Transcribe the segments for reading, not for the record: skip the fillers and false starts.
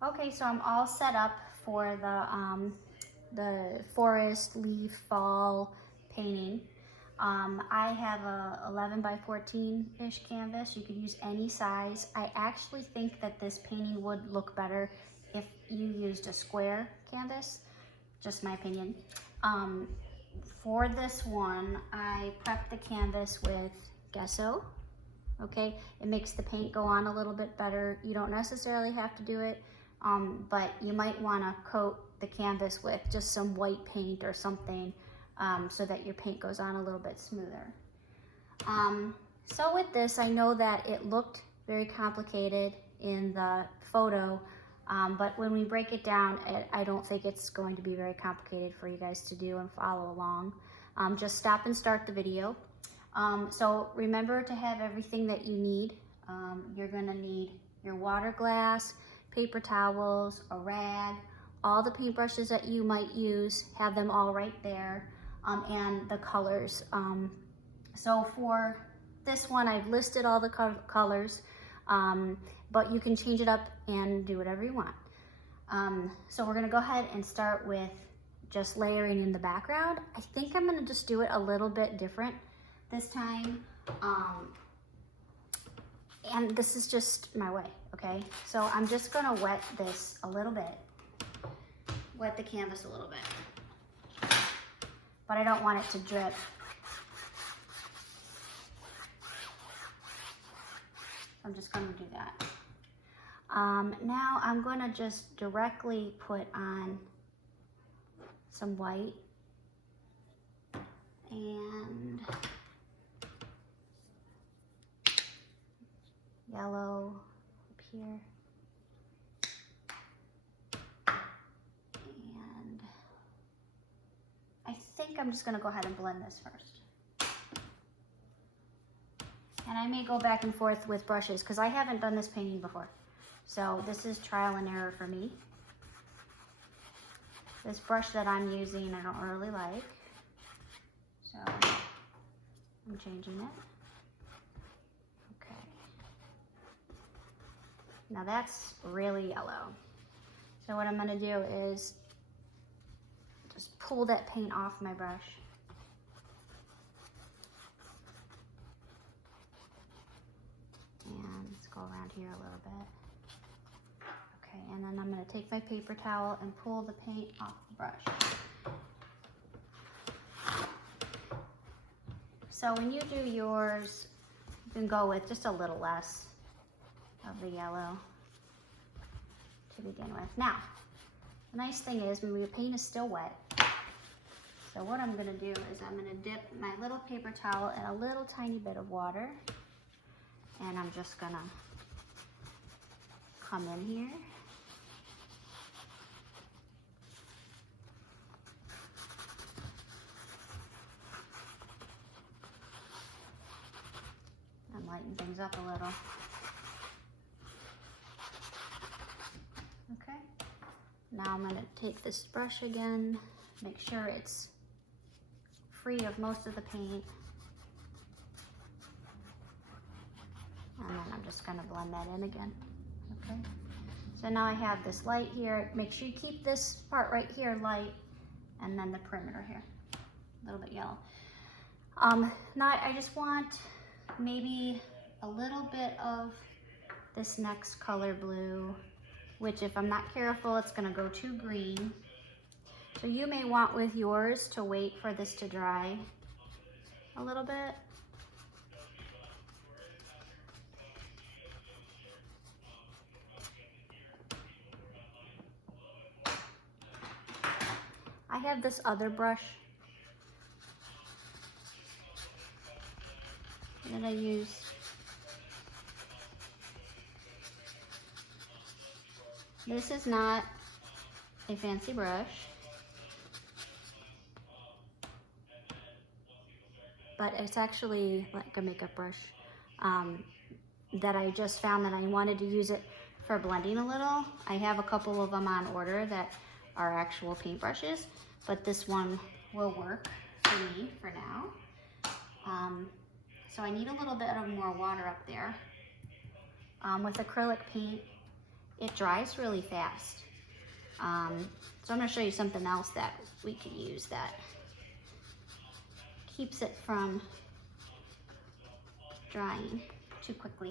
Okay, so I'm all set up for the forest leaf fall painting. I have a 11 by 14-ish canvas. You could use any size. I actually think that this painting would look better if you used a square canvas, just my opinion. Um, for this one, I prepped the canvas with gesso. Okay, it makes the paint go on a little bit better. You don't necessarily have to do it, but you might want to coat the canvas with just some white paint or something, so that your paint goes on a little bit smoother. So with this, I know that it looked very complicated in the photo, but when we break it down, I don't think it's going to be very complicated for you guys to do and follow along. Just stop and start the video. So remember to have everything that you need. You're gonna need your water glass, paper towels, a rag, all the paintbrushes that you might use, have them all right there, and the colors. So for this one, I've listed all the colors, but you can change it up and do whatever you want. So we're gonna go ahead and start with just layering in the background. I think I'm gonna just do it a little bit different this time, and this is just my way, okay? So I'm just gonna wet this a little bit, wet the canvas a little bit, but I don't want it to drip. I'm just gonna do that. Now I'm gonna just directly put on some white and yellow up here. And I think I'm just gonna go ahead and blend this first. And I may go back and forth with brushes because I haven't done this painting before. So this is trial and error for me. This brush that I'm using, I don't really like. So I'm changing it. Okay. Now that's really yellow. So what I'm gonna do is just pull that paint off my brush. And let's go around here a little bit. Okay, and then I'm gonna take my paper towel and pull the paint off the brush. So when you do yours, you can go with just a little less of the yellow to begin with. Now, the nice thing is when your paint is still wet, so what I'm gonna do is I'm gonna dip my little paper towel in a little tiny bit of water, and I'm just gonna come in here. And lighten things up a little. Okay. Now I'm gonna take this brush again, make sure it's free of most of the paint. And then I'm just gonna blend that in again, okay? So now I have this light here. Make sure you keep this part right here light, and then the perimeter here, a little bit yellow. Now I just want maybe a little bit of this next color blue, which if I'm not careful, it's gonna go too green. So you may want with yours to wait for this to dry a little bit. I have this other brush that I use. This is not a fancy brush, but it's actually like a makeup brush that I just found that I wanted to use it for blending a little. I have a couple of them on order that are actual paintbrushes, but this one will work for me for now. So I need a little bit of more water up there. With acrylic paint, it dries really fast. So I'm gonna show you something else that we can use that keeps it from drying too quickly.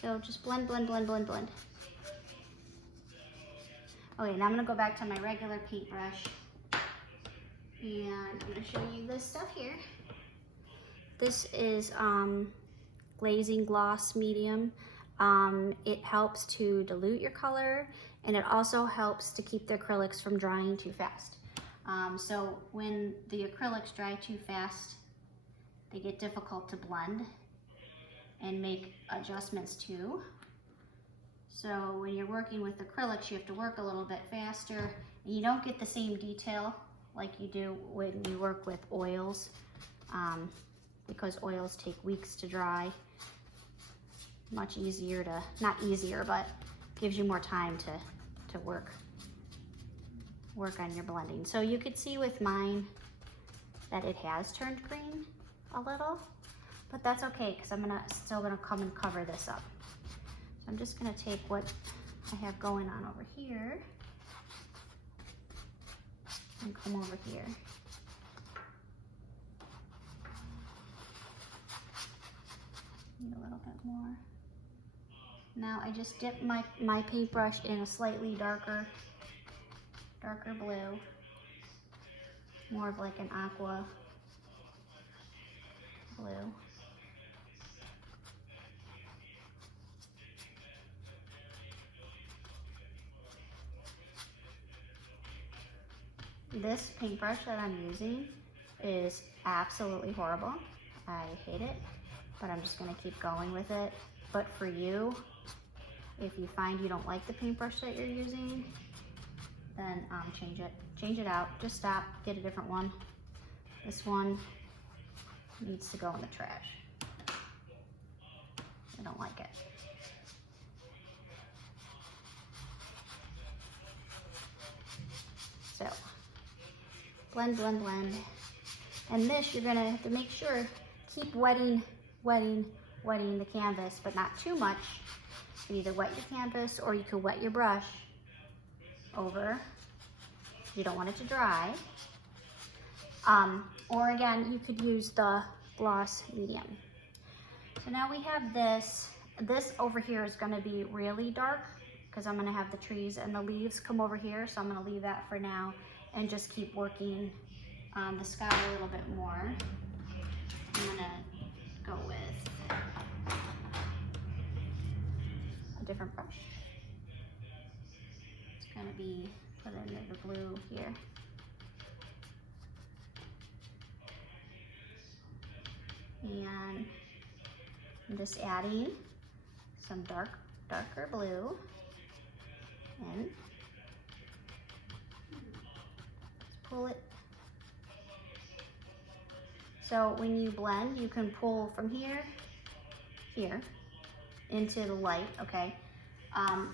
So just blend, blend, blend, blend, blend. Okay, now I'm gonna go back to my regular paintbrush and I'm gonna show you this stuff here. This is glazing gloss medium. It helps to dilute your color, and it also helps to keep the acrylics from drying too fast. So when the acrylics dry too fast, they get difficult to blend and make adjustments to. So when you're working with acrylics, you have to work a little bit faster, and you don't get the same detail like you do when you work with oils, because oils take weeks to dry. Much easier to, not easier, but gives you more time to work on your blending. So you could see with mine that it has turned green a little, but that's okay because I'm still gonna come and cover this up. So I'm just gonna take what I have going on over here and come over here. Need a little bit more. Now I just dip my paintbrush in a slightly darker blue, more of like an aqua blue. This paintbrush that I'm using is absolutely horrible. I hate it, but I'm just gonna keep going with it. But for you, if you find you don't like the paintbrush that you're using, then change it out. Just stop, get a different one. This one needs to go in the trash. I don't like it. So, blend, blend, blend. And this, you're gonna have to make sure, keep wetting the canvas, but not too much. You either wet your canvas or you could wet your brush over. You don't want it to dry. Or again, you could use the gloss medium. So now we have this. This over here is gonna be really dark because I'm gonna have the trees and the leaves come over here. So I'm gonna leave that for now and just keep working the sky a little bit more. I'm gonna go with a different brush. It's gonna be put in the blue here. And I'm just adding some darker blue in. Just pull it. So when you blend, you can pull from here into the light, okay?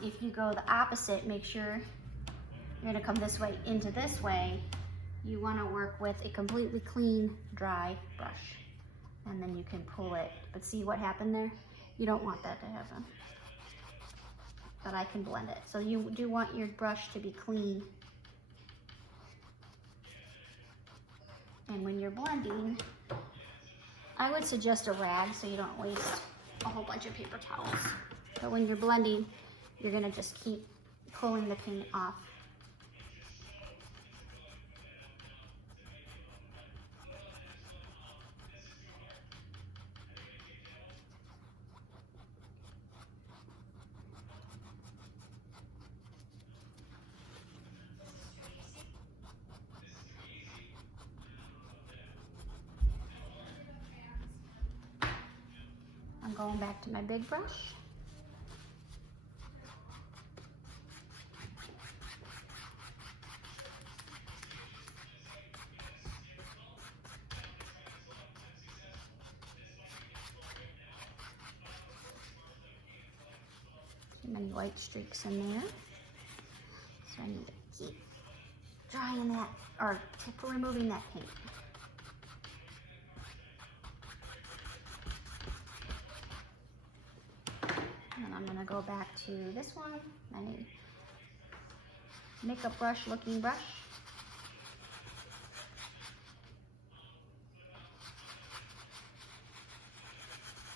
If you go the opposite, make sure you're gonna come this way into this way. You wanna work with a completely clean, dry brush. And then you can pull it. But see what happened there? You don't want that to happen. But I can blend it. So you do want your brush to be clean. And when you're blending, I would suggest a rag so you don't waste a whole bunch of paper towels. But when you're blending, you're gonna just keep pulling the paint off. I'm going back to my big brush. Too many white streaks in there. So I need to keep drying that, or removing that paint. And I'm gonna go back to this one, my makeup brush looking brush.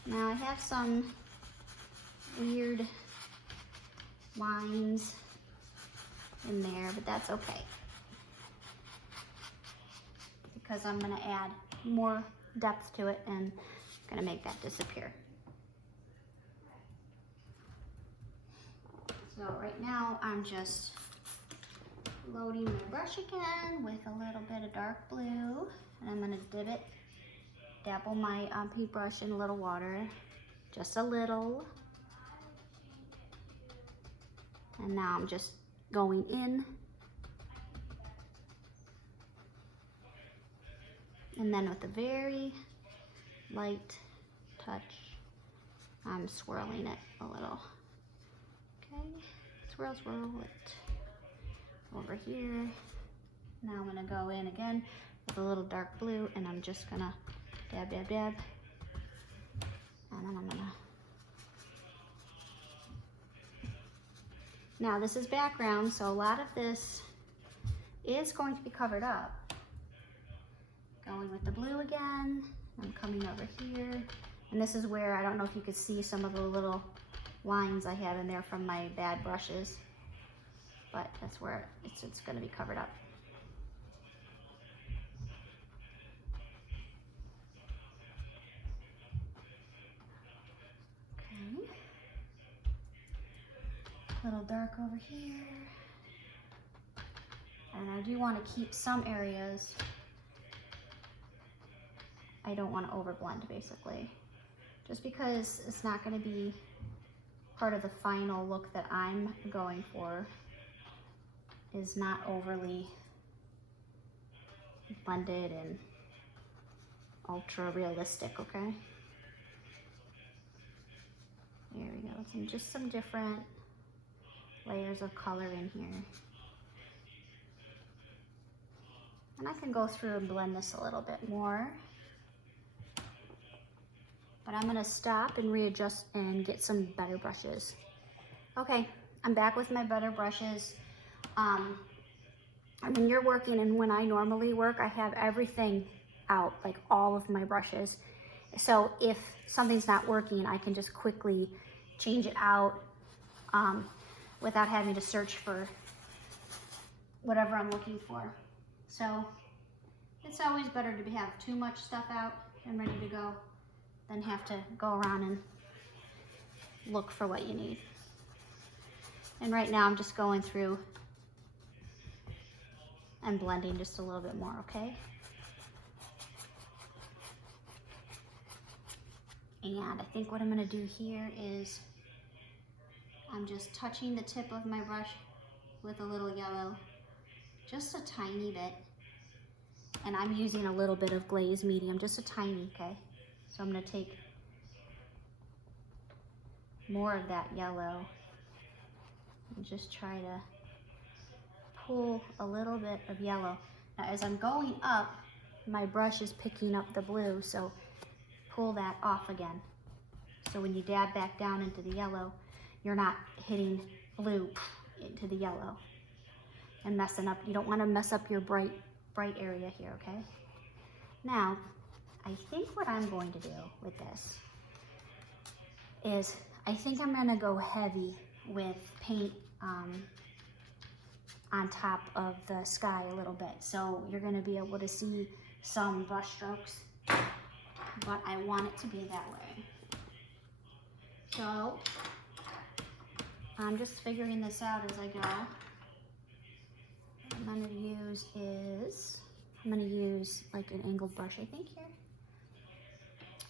Now I have some weird lines in there, but that's okay, because I'm gonna add more depth to it and gonna make that disappear. So right now I'm just loading my brush again with a little bit of dark blue, and I'm gonna dabble my paintbrush in a little water, just a little. And now I'm just going in. And then with a very light touch, I'm swirling it a little. Okay, swirl, swirl it over here. Now I'm gonna go in again with a little dark blue, and I'm just gonna dab, dab, dab. And then I'm gonna, now this is background, so a lot of this is going to be covered up. Going with the blue again, I'm coming over here. And this is where, I don't know if you could see some of the little lines I have in there from my bad brushes, but that's where it's gonna be covered up. Okay. A little dark over here. And I do want to keep some areas, I don't want to overblend basically, just because it's not going to be part of the final look that I'm going for, is not overly blended and ultra realistic, okay? There we go, just some different layers of color in here. And I can go through and blend this a little bit more. But I'm gonna stop and readjust and get some better brushes. Okay, I'm back with my better brushes. When you're working and when I normally work, I have everything out, like all of my brushes. So if something's not working, I can just quickly change it out without having to search for whatever I'm looking for. So it's always better to have too much stuff out and ready to go than have to go around and look for what you need. And right now I'm just going through and blending just a little bit more, okay? And I think what I'm gonna do here is I'm just touching the tip of my brush with a little yellow, just a tiny bit. And I'm using a little bit of glaze medium, just a tiny, okay? So I'm gonna take more of that yellow and just try to pull a little bit of yellow. Now as I'm going up, my brush is picking up the blue, so pull that off again. So when you dab back down into the yellow, you're not hitting blue into the yellow and messing up. You don't wanna mess up your bright area here, okay? Now, I think what I'm going to do with this is I think I'm gonna go heavy with paint on top of the sky a little bit. So you're gonna be able to see some brush strokes, but I want it to be that way. So I'm just figuring this out as I go. What I'm gonna use like an angled brush, I think, here.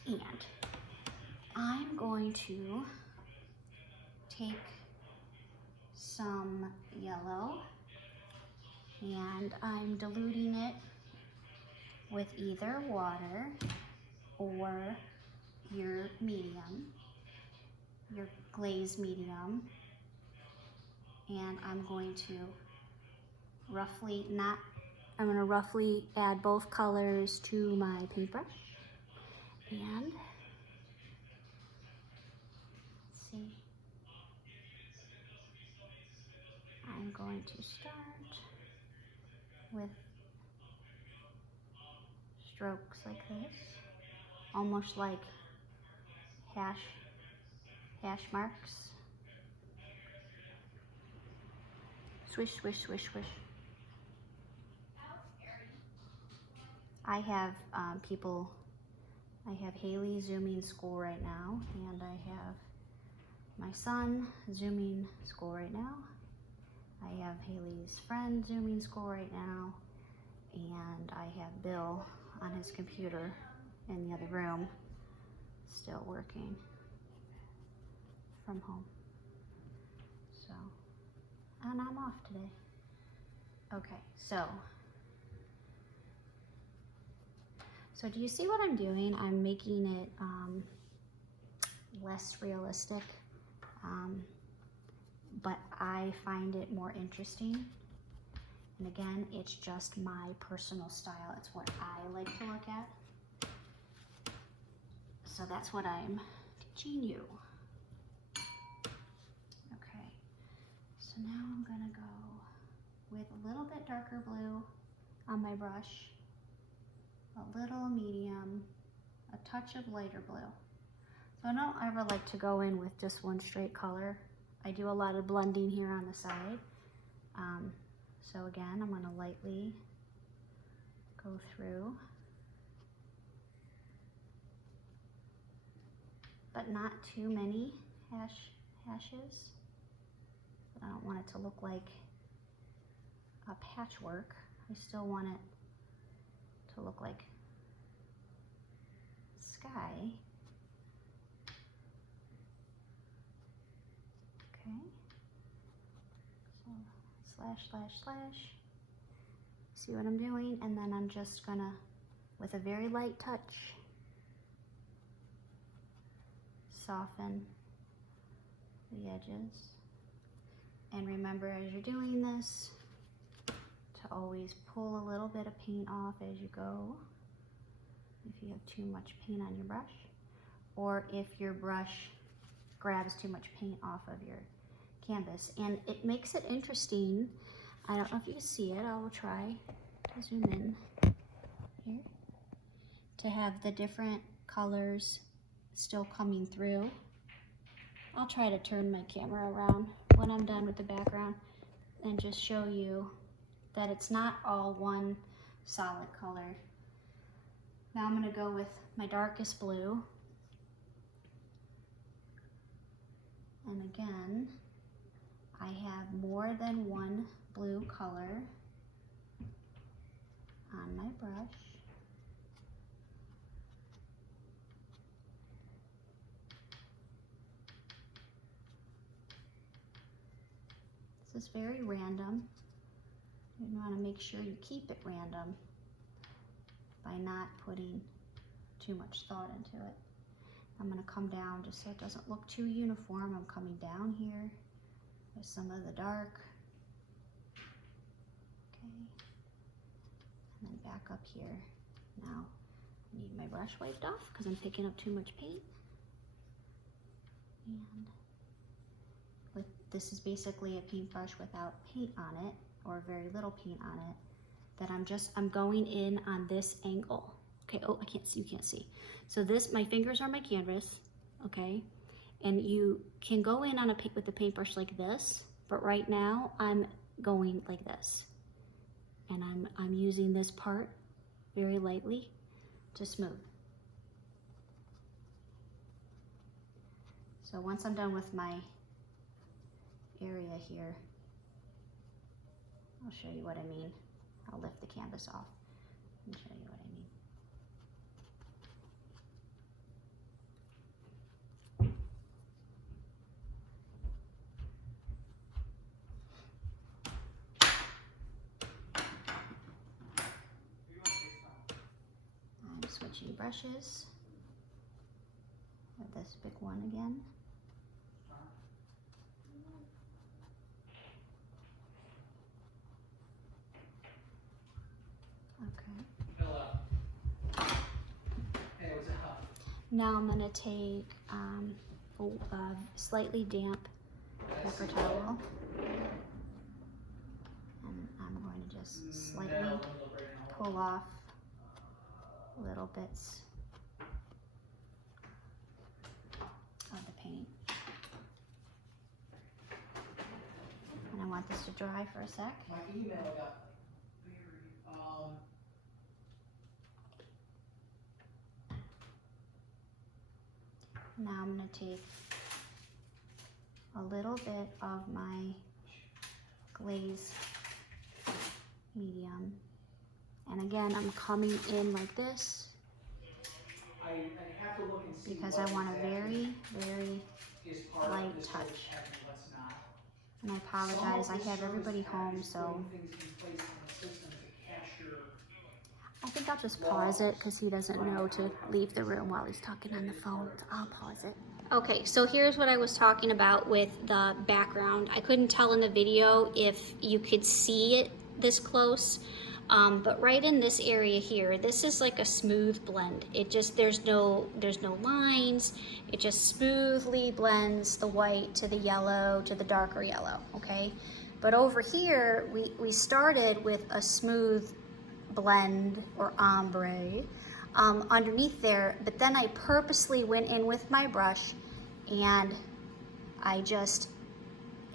And I'm going to take some yellow and I'm diluting it with either water or your medium, your glaze medium. And I'm going to roughly add both colors to my paintbrush. And let's see, going to start with strokes like this, almost like hash marks. Swish, swish, swish, swish. I have people, I have Haley Zooming school right now, and I have my son Zooming school right now. I have Haley's friend Zooming school right now, and I have Bill on his computer in the other room, still working from home. So, and I'm off today. Okay, so do you see what I'm doing? I'm making it less realistic, but I find it more interesting. And again, it's just my personal style. It's what I like to look at. So that's what I'm teaching you. Okay, so now I'm gonna go with a little bit darker blue on my brush, a little medium, a touch of lighter blue. So I don't ever like to go in with just one straight color. I do a lot of blending here on the side. So again, I'm gonna lightly go through, but not too many hashes. I don't want it to look like a patchwork. I still want it to look like sky. Okay. So slash, slash, slash. See what I'm doing? And then I'm just gonna, with a very light touch, soften the edges. And remember, as you're doing this, to always pull a little bit of paint off as you go, if you have too much paint on your brush, or if your brush grabs too much paint off of your canvas. And it makes it interesting. I don't know if you can see it. I will try to zoom in here to have the different colors still coming through. I'll try to turn my camera around when I'm done with the background and just show you that it's not all one solid color. Now I'm gonna go with my darkest blue. And again, I have more than one blue color on my brush. This is very random. You want to make sure you keep it random by not putting too much thought into it. I'm going to come down just so it doesn't look too uniform. I'm coming down here with some of the dark. Okay. And then back up here. Now I need my brush wiped off because I'm picking up too much paint. And this is basically a paintbrush without paint on it, or very little paint on it, that I'm going in on this angle. Okay, oh, I can't see, you can't see. So this, my fingers are my canvas, okay? And you can go in on with a paintbrush like this, but right now I'm going like this. And I'm using this part very lightly to smooth. So once I'm done with my area here, I'll show you what I mean. I'll lift the canvas off and show you what I mean. I'm switching brushes with this big one again. Now I'm going to take a slightly damp paper towel And I'm going to just slightly pull off little bits of the paint. And I want this to dry for a sec. My email got buried. Now I'm going to take a little bit of my glaze medium, and again I'm coming in like this I have to look and see because I want a very, very light touch. What's not. And I apologize, I have everybody home, so I think I'll just pause it because he doesn't know to leave the room while he's talking on the phone, so I'll pause it. Okay, so here's what I was talking about with the background. I couldn't tell in the video if you could see it this close, but right in this area here, this is like a smooth blend. It just, there's no lines. It just smoothly blends the white to the yellow to the darker yellow, okay? But over here, we started with a smooth blend or ombre underneath there, but then I purposely went in with my brush and I just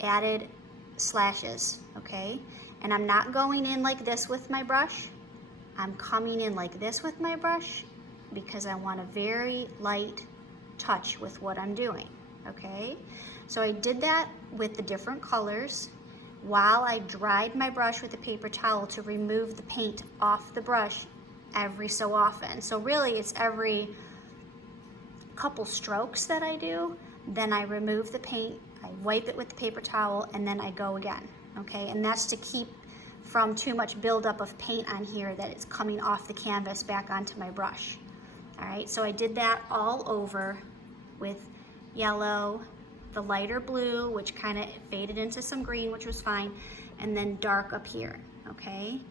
added slashes, okay? And I'm not going in like this with my brush. I'm coming in like this with my brush because I want a very light touch with what I'm doing, okay? So I did that with the different colors while I dried my brush with a paper towel to remove the paint off the brush every so often. So really it's every couple strokes that I do, then I remove the paint, I wipe it with the paper towel, and then I go again, okay? And that's to keep from too much buildup of paint on here that it's coming off the canvas back onto my brush. All right, so I did that all over with yellow, the lighter blue, which kind of faded into some green, which was fine, and then dark up here, okay?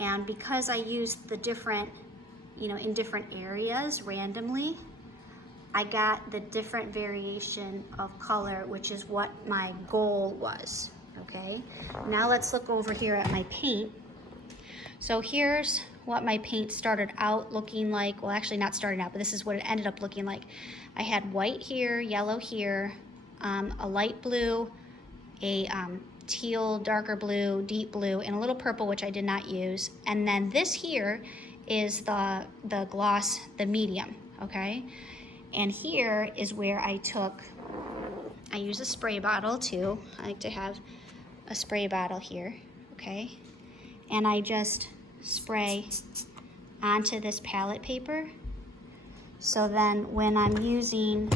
And because I used the different, you know, in different areas randomly, I got the different variation of color, which is what my goal was, okay? Now let's look over here at my paint. So here's what my paint started out looking like. Well, actually not starting out, but this is what it ended up looking like. I had white here, yellow here, a light blue, a teal, darker blue, deep blue, and a little purple, which I did not use. And then this here is the gloss, the medium, okay? And here is where I use a spray bottle too. I like to have a spray bottle here, okay? And I just spray onto this palette paper. So then when I'm using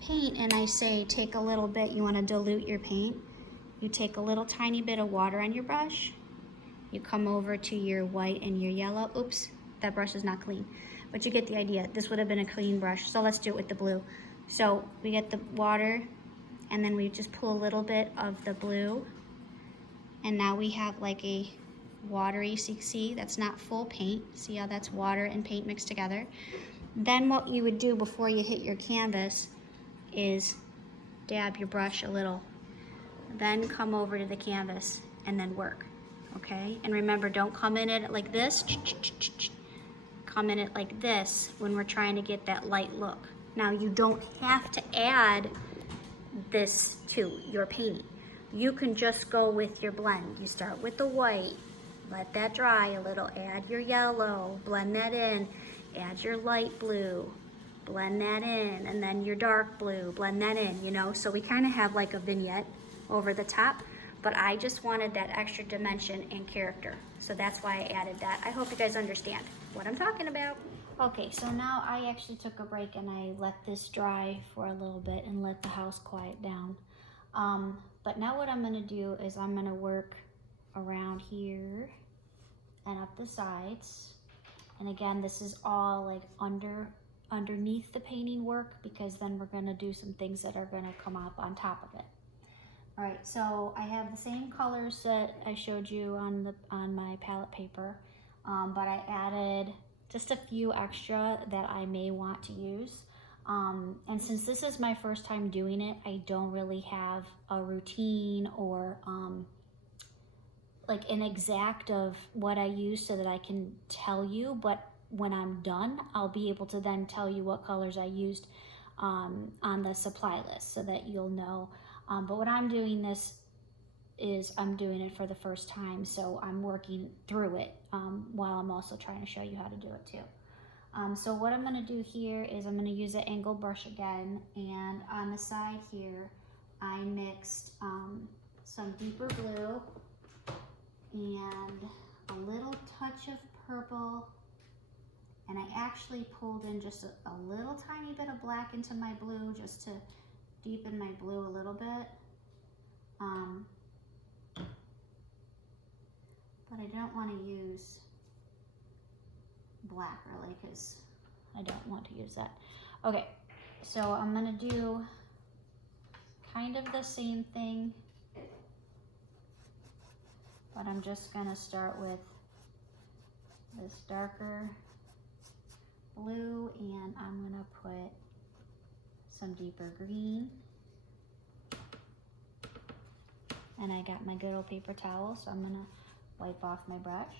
paint and I say take a little bit, you want to dilute your paint, you take a little tiny bit of water on your brush, you come over to your white and your yellow. Oops, that brush is not clean, but you get the idea. This would have been a clean brush, so let's do it with the blue. So we get the water and then we just pull a little bit of the blue, and now we have like a watery, see that's not full paint. See how that's water and paint mixed together? Then what you would do before you hit your canvas is dab your brush a little, then come over to the canvas and then work, okay? And remember, don't come in it like this, come in it like this when we're trying to get that light look. Now you don't have to add this to your painting. You can just go with your blend. You start with the white, let that dry a little, add your yellow, blend that in, add your light blue, blend that in, and then your dark blue, blend that in, you know? So we kind of have like a vignette over the top, but I just wanted that extra dimension and character. So that's why I added that. I hope you guys understand what I'm talking about. Okay, so now I actually took a break and I let this dry for a little bit and let the house quiet down. But now what I'm gonna do is I'm gonna work around here and up the sides. And again, this is all like underneath the painting work, because then we're gonna do some things that are gonna come up on top of it. All right, so I have the same colors that I showed you on my palette paper, but I added just a few extra that I may want to use. And since this is my first time doing it, I don't really have a routine or like an exact of what I use so that I can tell you, but when I'm done, I'll be able to then tell you what colors I used on the supply list so that you'll know. But what I'm doing this is I'm doing it for the first time, so I'm working through it while I'm also trying to show you how to do it too. So what I'm going to do here is I'm going to use an angled brush again, and on the side here I mixed some deeper blue and a little touch of purple, and I actually pulled in just a little tiny bit of black into my blue just to deepen my blue a little bit. But I don't want to use black really because I don't want to use that. Okay, so I'm gonna do kind of the same thing, but I'm just gonna start with this darker blue, and I'm gonna put some deeper green. And I got my good old paper towel, so I'm gonna wipe off my brush.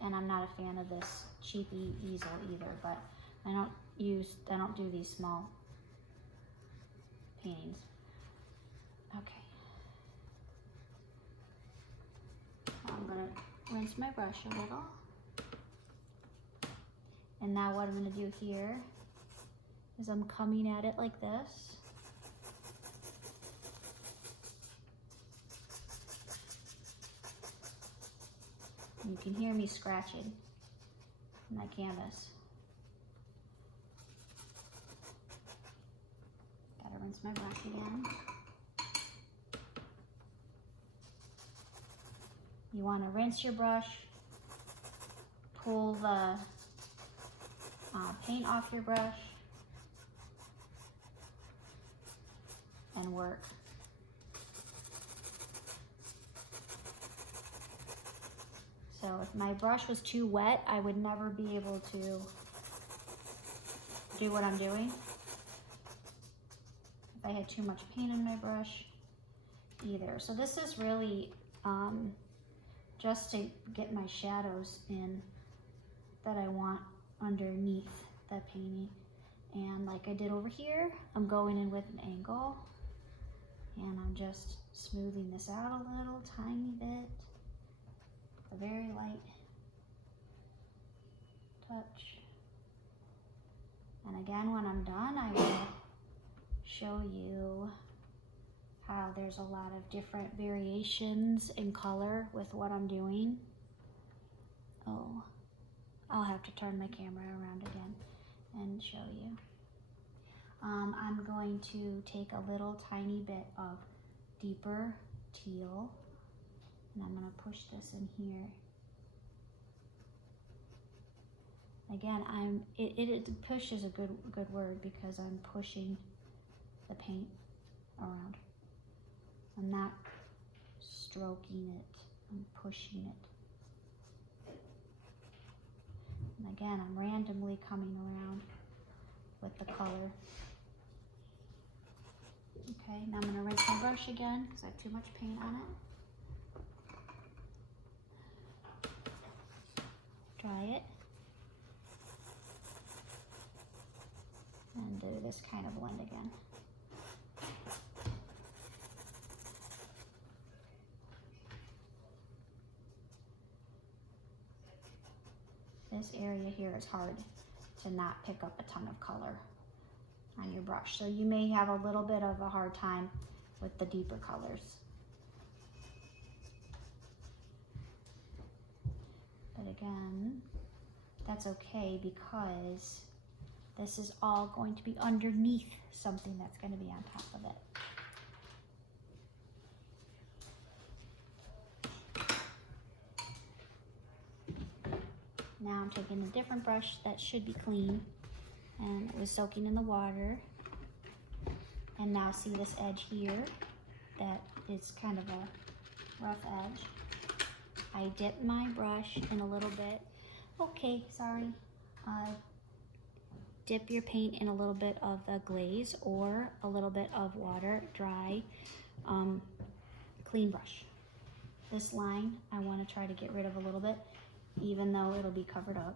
And I'm not a fan of this cheapy easel either, but I don't do these small paintings. Okay. I'm gonna rinse my brush a little. And now what I'm gonna do here is I'm coming at it like this. You can hear me scratching my canvas. Gotta rinse my brush again. You want to rinse your brush, pull the paint off your brush, and work. So if my brush was too wet, I would never be able to do what I'm doing. If I had too much paint in my brush, either. So this is really just to get my shadows in that I want underneath the painting. And like I did over here, I'm going in with an angle, and I'm just smoothing this out a little tiny bit. A very light touch. And again, when I'm done, I will show you how there's a lot of different variations in color with what I'm doing. Oh, I'll have to turn my camera around again and show you. I'm going to take a little tiny bit of deeper teal, and I'm going to push this in here. Again, push is a good word because I'm pushing the paint around. I'm not stroking it, I'm pushing it. And again, I'm randomly coming around with the color. Okay, now I'm going to rinse my brush again because I have too much paint on it. Dry it. And do this kind of blend again. This area here is hard to not pick up a ton of color on your brush. So you may have a little bit of a hard time with the deeper colors. But again, that's okay because this is all going to be underneath something that's going to be on top of it. Now I'm taking a different brush that should be clean, and it was soaking in the water. And now see this edge here that is kind of a rough edge. I dip my brush in a little bit. Okay, sorry. Dip your paint in a little bit of the glaze or a little bit of water, dry, clean brush. This line I want to try to get rid of a little bit, even though it'll be covered up.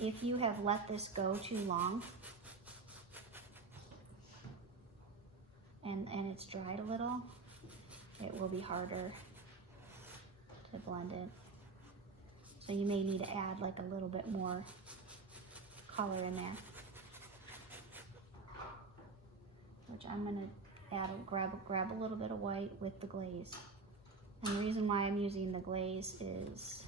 If you have let this go too long and it's dried a little, it will be harder to blend it. So you may need to add like a little bit more color in there. Which I'm gonna add, grab a little bit of white with the glaze. And the reason why I'm using the glaze is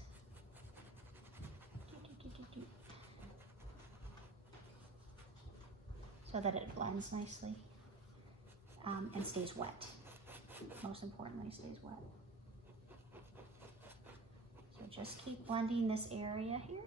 so that it blends nicely and stays wet. Most importantly, stays wet. So just keep blending this area here.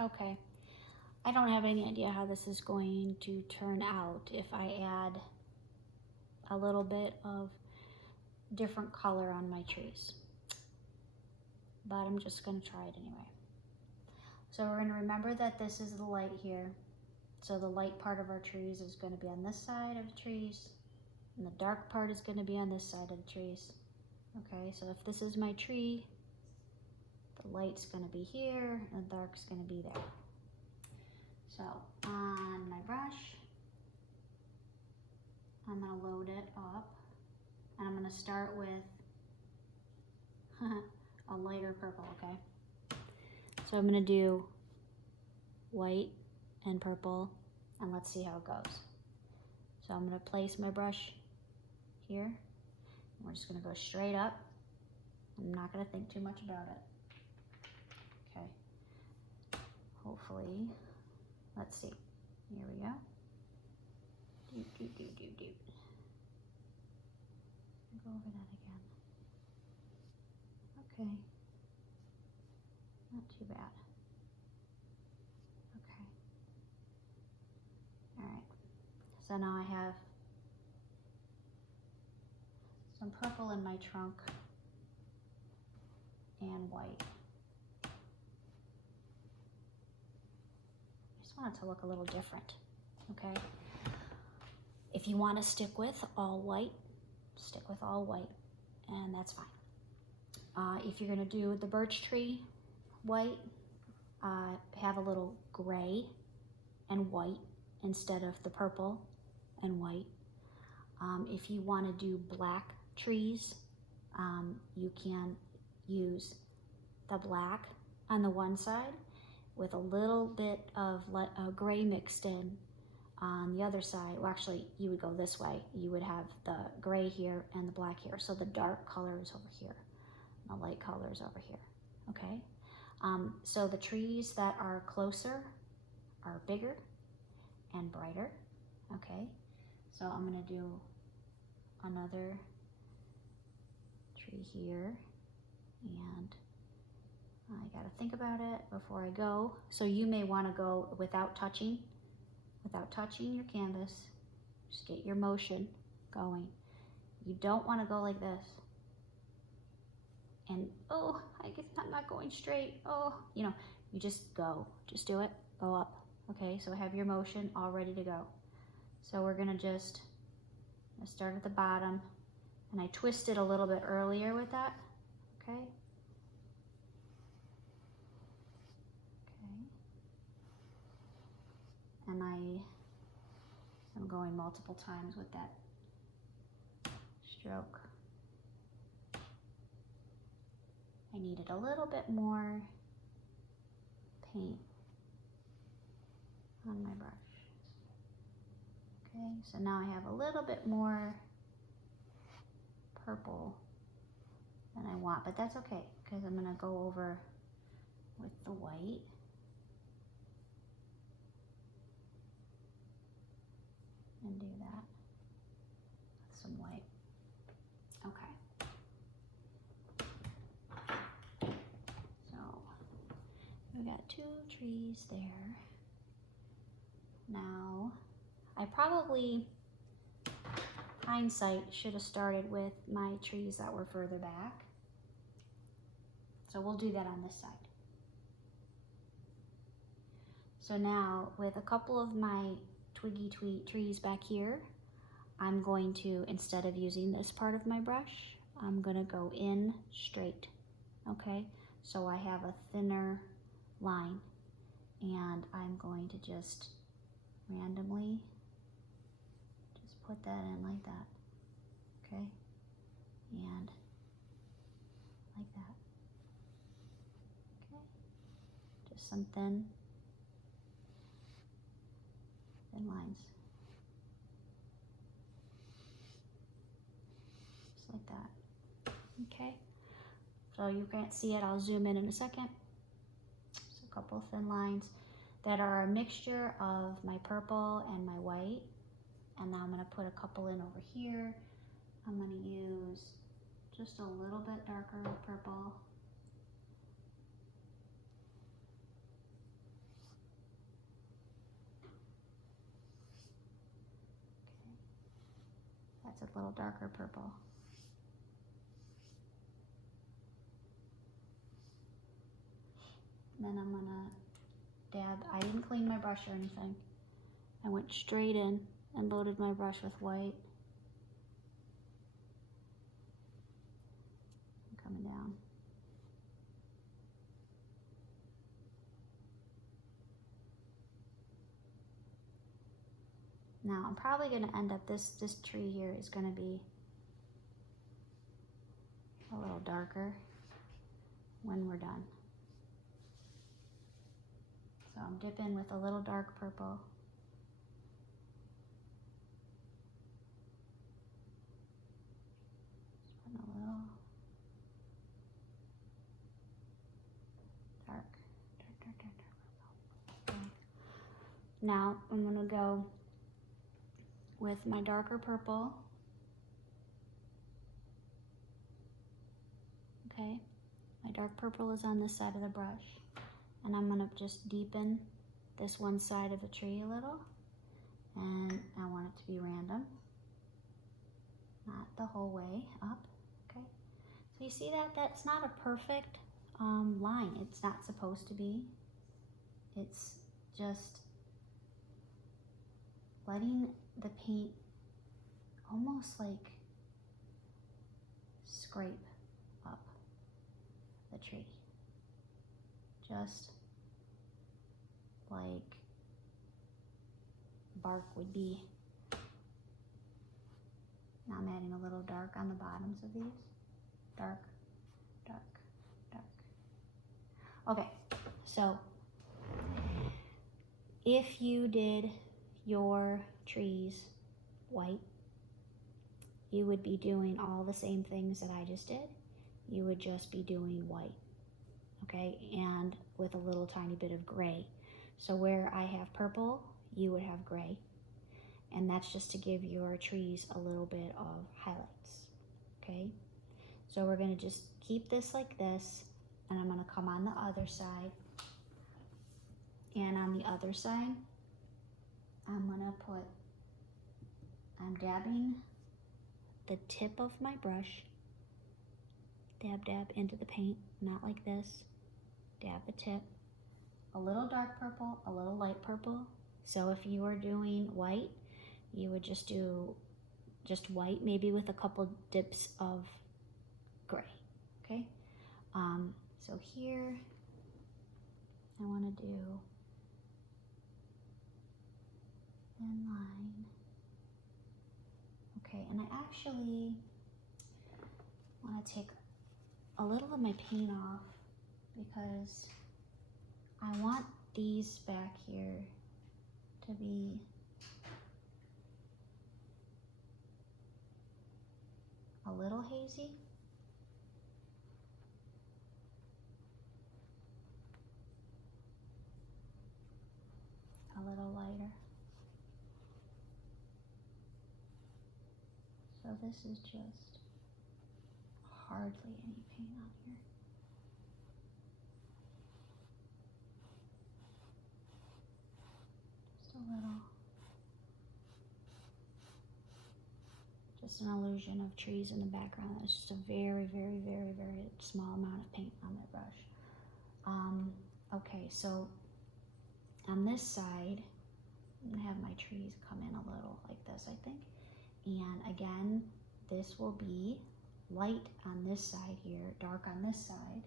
Okay. I don't have any idea how this is going to turn out if I add a little bit of different color on my trees. But I'm just gonna try it anyway. So we're gonna remember that this is the light here. So the light part of our trees is gonna be on this side of the trees, and the dark part is gonna be on this side of the trees. Okay, so if this is my tree, the light's gonna be here, and the dark's gonna be there. So on my brush, I'm gonna load it up, and I'm gonna start with a lighter purple, okay? So I'm gonna do white and purple, and let's see how it goes. So I'm gonna place my brush here, and we're just gonna go straight up. I'm not gonna think too much about it. Okay, hopefully, let's see, here we go. Doot, doot, doot, doot, doot. Go over that again. Okay, not too bad. Okay, all right, so now I have some purple in my trunk and white. I just want it to look a little different, okay? If you want to stick with all white, stick with all white, and that's fine. If you're gonna do the birch tree white, have a little gray and white instead of the purple and white. If you want to do black trees, you can use the black on the one side with a little bit of gray mixed in on the other side. Well, actually, you would go this way. You would have the gray here and the black here. So the dark color is over here, and the light color is over here, okay? So the trees that are closer are bigger and brighter, okay? So I'm gonna do another tree here, and I gotta think about it before I go. So you may wanna go without touching your canvas. Just get your motion going. You don't wanna go like this. And, oh, I guess I'm not going straight. Oh, you know, you just go, just do it, go up. Okay, so have your motion all ready to go. So we're gonna just start at the bottom, and I twisted a little bit earlier with that, okay? Okay. And I'm going multiple times with that stroke. I needed a little bit more paint on my brush. Okay, so now I have a little bit more purple than I want, but that's okay, because I'm gonna go over with the white. And do that with some white. Okay. So we got 2 trees there. Now, I probably, hindsight, should have started with my trees that were further back. So we'll do that on this side. So now, with a couple of my twiggy trees back here, I'm going to, instead of using this part of my brush, I'm gonna go in straight, okay? So I have a thinner line, and I'm going to just randomly just put that in like that, okay? And like that, okay? Just some thin lines. Just like that, okay? So you can't see it, I'll zoom in a second. Just a couple thin lines that are a mixture of my purple and my white. And now I'm gonna put a couple in over here. I'm gonna use just a little bit darker purple. little darker purple. Then I'm gonna dab. I didn't clean my brush or anything. I went straight in and loaded my brush with white. I'm coming down. Now I'm probably gonna end up, this tree here is gonna be a little darker when we're done. So I'm dipping with a little dark purple. Just putting a little dark purple. Now I'm gonna go with my darker purple. Okay, my dark purple is on this side of the brush. And I'm gonna just deepen this one side of the tree a little. And I want it to be random, not the whole way up, okay? So you see that? That's not a perfect line. It's not supposed to be. It's just letting the paint almost like scrape up the tree. Just like bark would be. Now I'm adding a little dark on the bottoms of these. Dark, dark, dark. Okay, so if you did your trees white, you would be doing all the same things that I just did. You would just be doing white. Okay, and with a little tiny bit of gray. So where I have purple, you would have gray. And that's just to give your trees a little bit of highlights, okay? So we're gonna just keep this like this, and I'm gonna come on the other side. And on the other side, I'm dabbing the tip of my brush, dab, dab into the paint, not like this. Dab the tip, a little dark purple, a little light purple. So if you were doing white, you would just do just white, maybe with a couple dips of gray, okay? So here, I wanna do thin line. Okay, and I actually wanna take a little of my paint off because I want these back here to be a little hazy. A little lighter. So this is just hardly any paint on here. Just a little. Just an illusion of trees in the background. It's just a very, very, very, very small amount of paint on my brush. Okay, so on this side, I'm gonna have my trees come in a little like this, I think. And again, this will be light on this side here, dark on this side.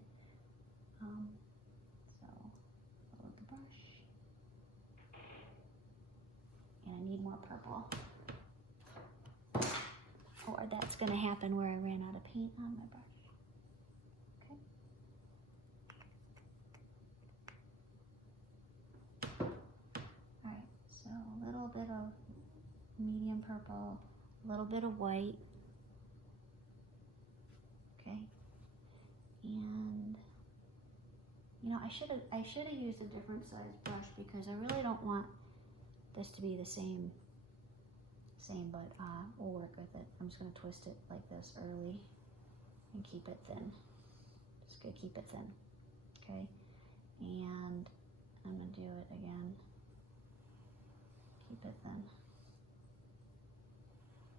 So, load the brush. And I need more purple. Or that's gonna happen where I ran out of paint on my brush. Okay. Alright, so a little bit of medium purple, a little bit of white. Okay. And you know, I should have used a different size brush because I really don't want this to be the same, but we'll work with it. I'm just gonna twist it like this early and keep it thin. Just gonna keep it thin, okay? And I'm gonna do it again. Keep it thin.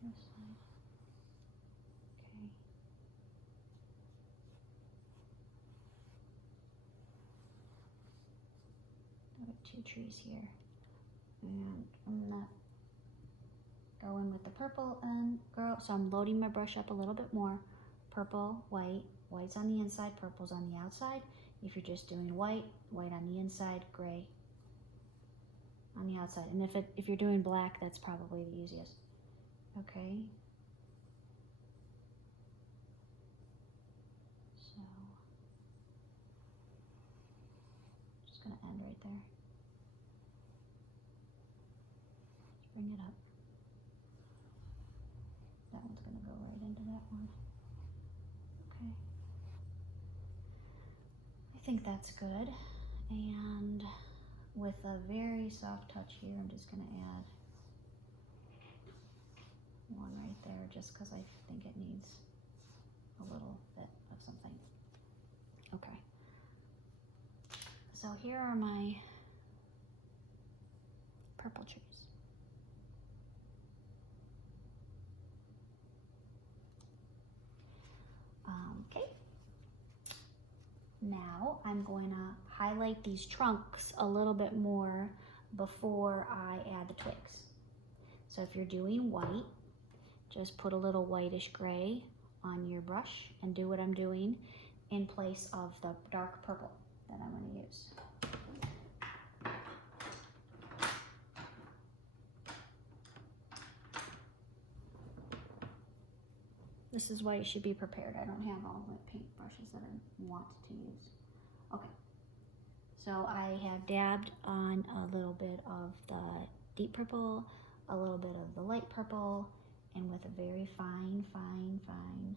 This side. 2 trees here. And I'm gonna go in with the purple and go, so I'm loading my brush up a little bit more. Purple, white, white's on the inside, purple's on the outside. If you're just doing white, white on the inside, gray on the outside. And if you're doing black, that's probably the easiest. Okay. So, just gonna end right there. Let's bring it up. That one's gonna go right into that one. Okay. I think that's good. And with a very soft touch here, I'm just gonna add one right there just because I think it needs a little bit of something. Okay. So here are my purple trees. Okay. Now I'm going to highlight these trunks a little bit more before I add the twigs. So if you're doing white, just put a little whitish gray on your brush and do what I'm doing in place of the dark purple that I'm going to use. This is why you should be prepared. I don't have all the paint brushes that I want to use. Okay, so I have dabbed on a little bit of the deep purple, a little bit of the light purple, and with a very fine, fine, fine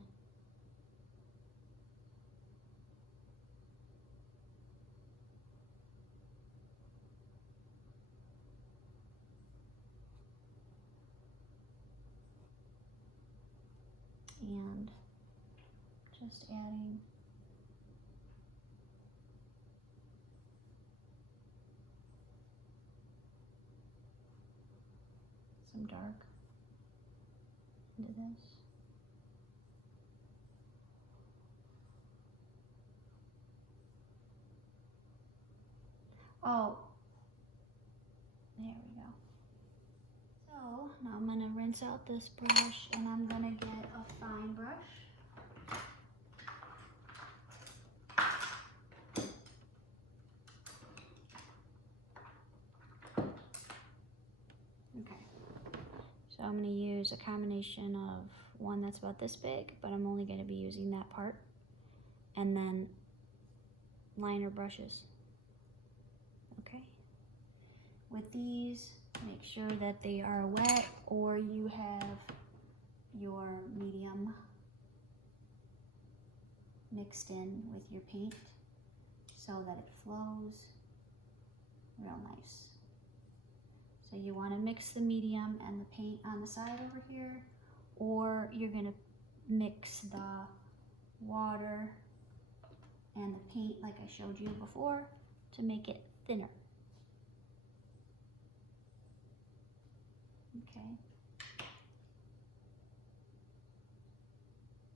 and just adding some dark into this. Oh, there we go. So now I'm gonna rinse out this brush and I'm gonna get a fine brush. Okay, so I'm gonna use a combination of one that's about this big, but I'm only gonna be using that part, and then liner brushes. Okay, with these, make sure that they are wet or you have your medium mixed in with your paint so that it flows real nice. So you want to mix the medium and the paint on the side over here, or you're going to mix the water and the paint like I showed you before to make it thinner. Okay.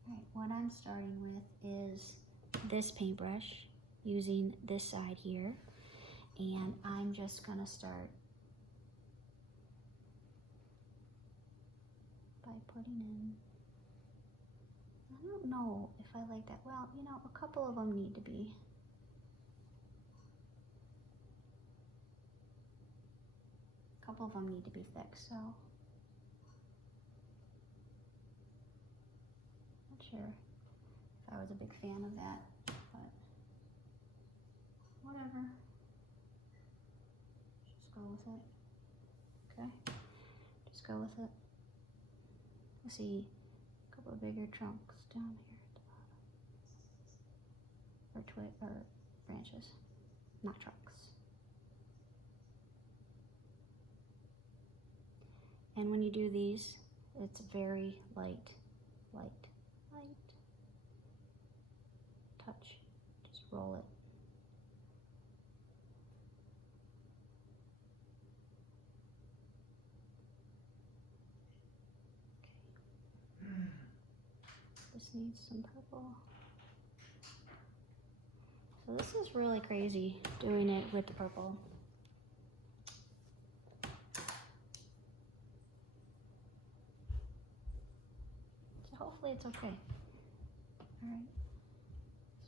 All right, what I'm starting with is this paintbrush using this side here, and I'm just gonna start by putting in, I don't know if I like that. Well, you know, a couple of them need to be. A couple of them need to be thick, so. Not sure if I was a big fan of that, but whatever. Just go with it. Okay, just go with it. I see a couple of bigger trunks down here at the bottom. Or branches, not trunks. And when you do these, it's very light touch. Just roll it. Okay. This needs some purple. So this is really crazy doing it with the purple. Actually, it's okay. All right.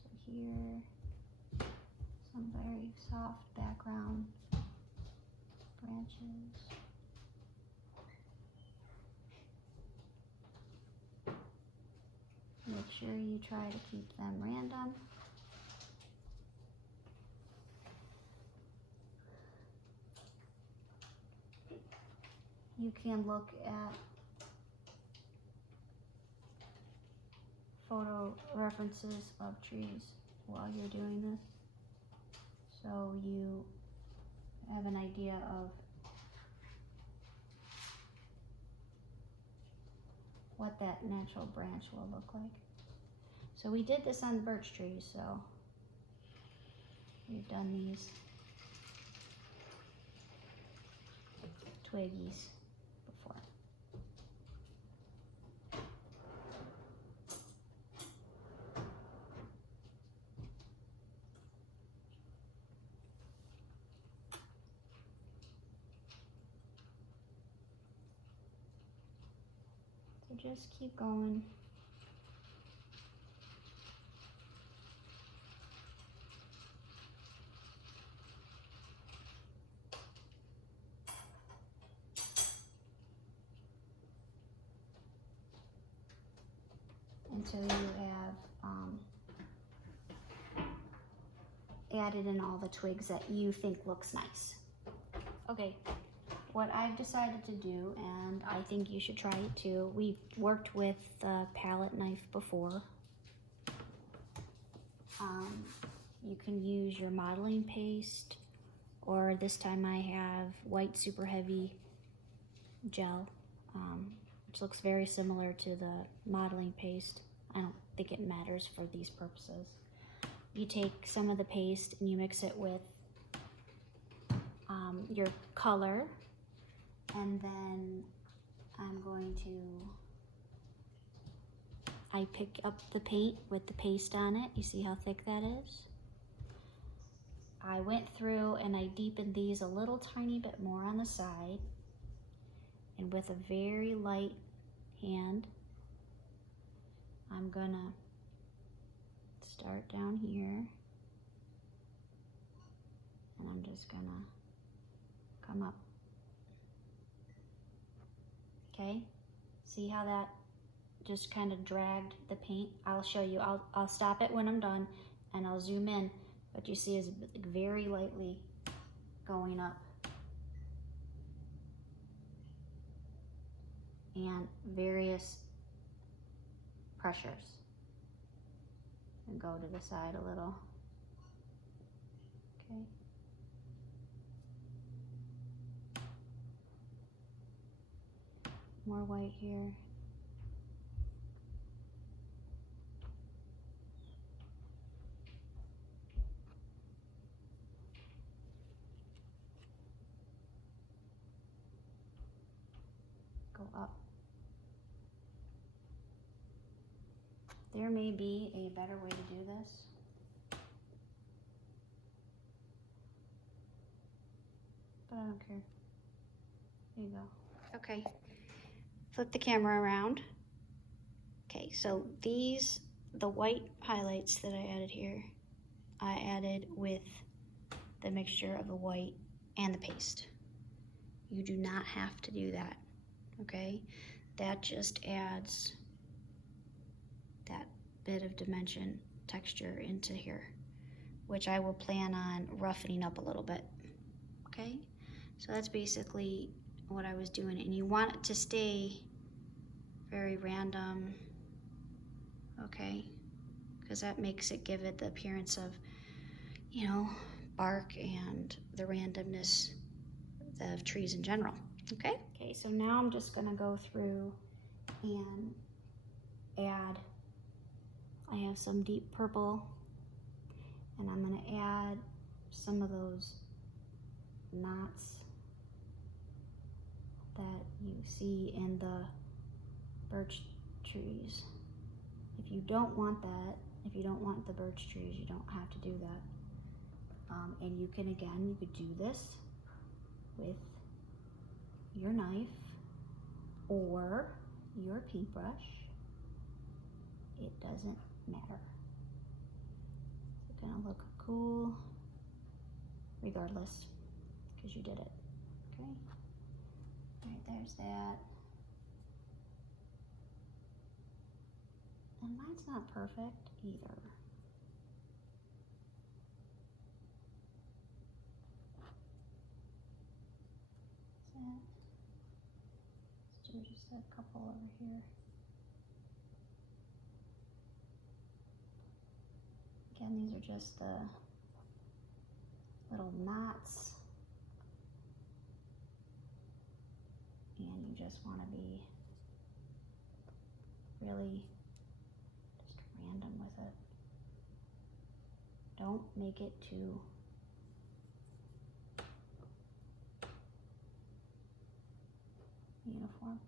So here, some very soft background branches. Make sure you try to keep them random. You can look at photo references of trees while you're doing this, so you have an idea of what that natural branch will look like. So we did this on the birch trees, so we've done these twiggies before. So just keep going. Until you have added in all the twigs that you think looks nice. Okay, what I've decided to do, and I think you should try it too, we've worked with the palette knife before. You can use your modeling paste, or this time I have white super heavy gel, which looks very similar to the modeling paste. I don't think it matters for these purposes. You take some of the paste and you mix it with your color, and then I pick up the paint with the paste on it. You see how thick that is? I went through and I deepened these a little tiny bit more on the side, and with a very light hand, I'm gonna start down here, and I'm just gonna come up. Okay, see how that just kind of dragged the paint? I'll show you. I'll stop it when I'm done and I'll zoom in, but you see it's very lightly going up. And various pressures. And go to the side a little. Okay. More white here. Go up. There may be a better way to do this. But I don't care. There you go. Okay. Flip the camera around. Okay, so these, the white highlights that I added here, I added with the mixture of the white and the paste. You do not have to do that, okay? That just adds that bit of dimension, texture into here, which I will plan on roughening up a little bit, okay? So that's basically what I was doing, and you want it to stay very random, okay? Because that makes it give it the appearance of, you know, bark and the randomness of trees in general, okay? Okay, so now I'm just gonna go through and add, I have some deep purple, and I'm gonna add some of those knots that you see in the birch trees. If you don't want that, if you don't want the birch trees, you don't have to do that. And you can, again, you could do this with your knife or your paintbrush. it doesn't matter. It's gonna look cool regardless, because you did it, okay? All right, there's that. And mine's not perfect either. Let's do just a couple over here. Again, these are just the little knots. And you just want to be really just random with it. Don't make it too uniform.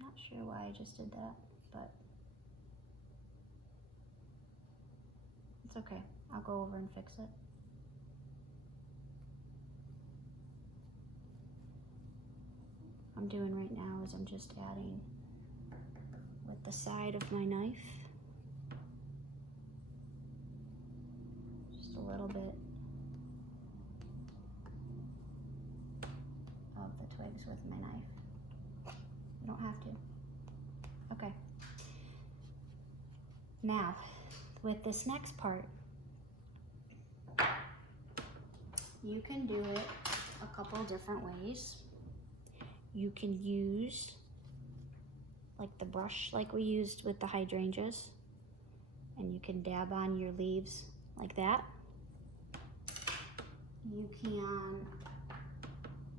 Not sure why I just did that, but it's okay. I'll go over and fix it. What I'm doing right now is I'm just adding with the side of my knife, just a little bit of the twigs with my knife. You don't have to. Okay. Now, with this next part, you can do it a couple different ways. You can use like the brush like we used with the hydrangeas, and you can dab on your leaves like that. You can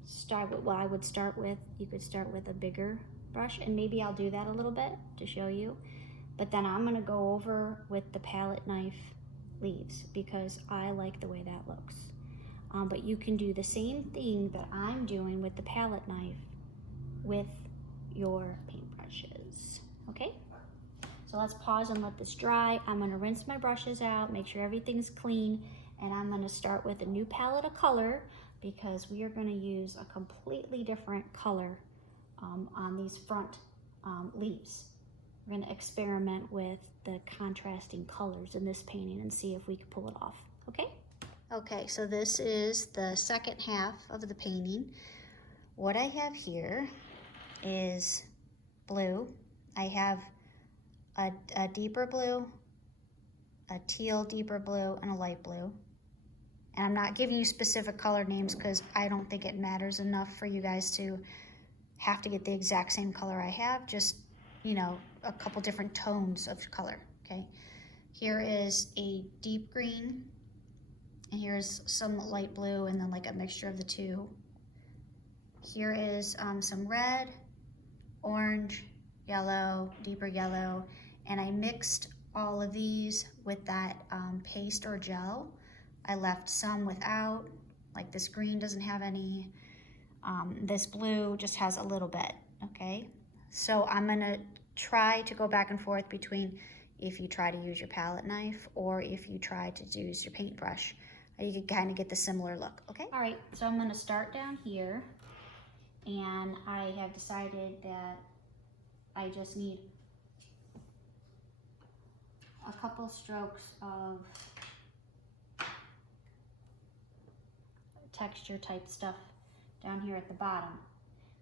start with, well, I would start with, you could start with a bigger brush, and maybe I'll do that a little bit to show you. But then I'm gonna go over with the palette knife leaves because I like the way that looks. But you can do the same thing that I'm doing with the palette knife with your paintbrushes, okay? So let's pause and let this dry. I'm gonna rinse my brushes out, make sure everything's clean, and I'm gonna start with a new palette of color because we are gonna use a completely different color on these front leaves. We're gonna experiment with the contrasting colors in this painting and see if we can pull it off, okay? Okay, so this is the second half of the painting. What I have here is blue. I have a deeper blue, a teal deeper blue, and a light blue. And I'm not giving you specific color names because I don't think it matters enough for you guys to have to get the exact same color I have, just, you know, a couple different tones of color, okay? Here is a deep green, and here's some light blue, and then like a mixture of the two. Here is some red, orange, yellow, deeper yellow, and I mixed all of these with that paste or gel. I left some without, like this green doesn't have any, this blue just has a little bit, okay? So I'm gonna try to go back and forth between if you try to use your palette knife or if you try to use your paintbrush. You can kind of get the similar look, okay? All right, so I'm gonna start down here, and I have decided that I just need a couple strokes of texture type stuff down here at the bottom.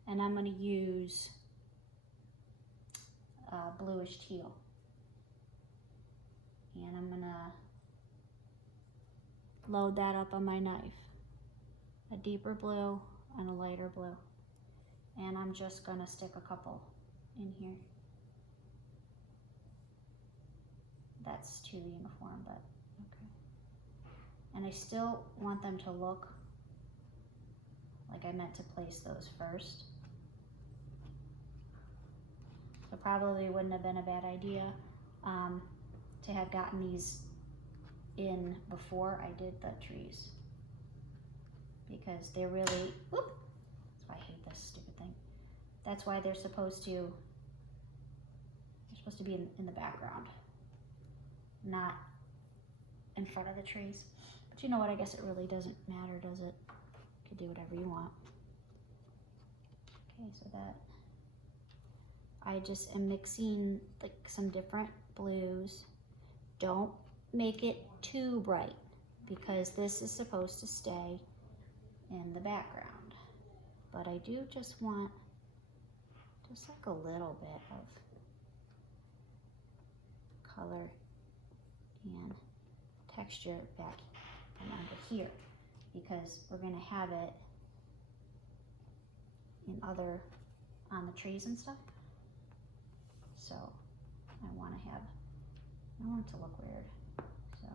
And I'm gonna use bluish teal. And I'm gonna load that up on my knife. A deeper blue and a lighter blue. And I'm just gonna stick a couple in here. That's too uniform, but okay. And I still want them to look like I meant to place those first. So probably wouldn't have been a bad idea to have gotten these in before I did the trees, because they're really, whoop, that's why I hate this stupid thing. That's why they're supposed to be in the background, not in front of the trees. But you know what, I guess it really doesn't matter, does it? could do whatever you want. Okay, so that I just am mixing like some different blues. Don't make it too bright because this is supposed to stay in the background. But I do just want just like a little bit of color and texture back under here because we're going to have it in on the trees and stuff. So I want it to look weird. So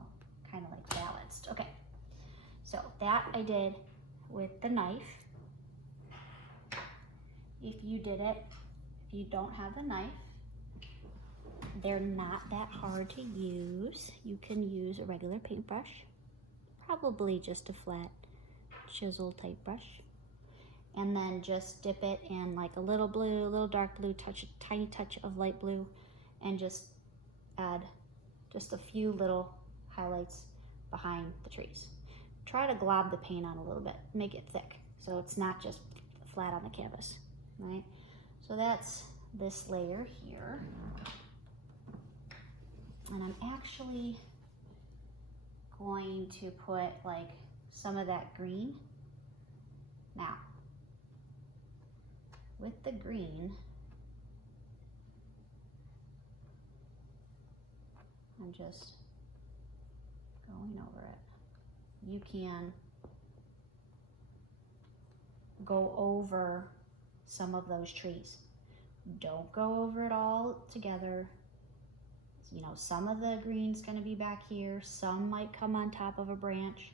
kind of like balanced. Okay. So that I did with the knife. If you don't have the knife, they're not that hard to use. You can use a regular paintbrush, probably just a flat chisel type brush. And then just dip it in like a little blue, a little dark blue, tiny touch of light blue, and just add just a few little highlights behind the trees. Try to glob the paint on a little bit, make it thick, so it's not just flat on the canvas, right? So that's this layer here. And I'm actually going to put like some of that green. Now, with the green, I'm just going over it. You can go over some of those trees. Don't go over it all together. You know, some of the green's gonna be back here, some might come on top of a branch.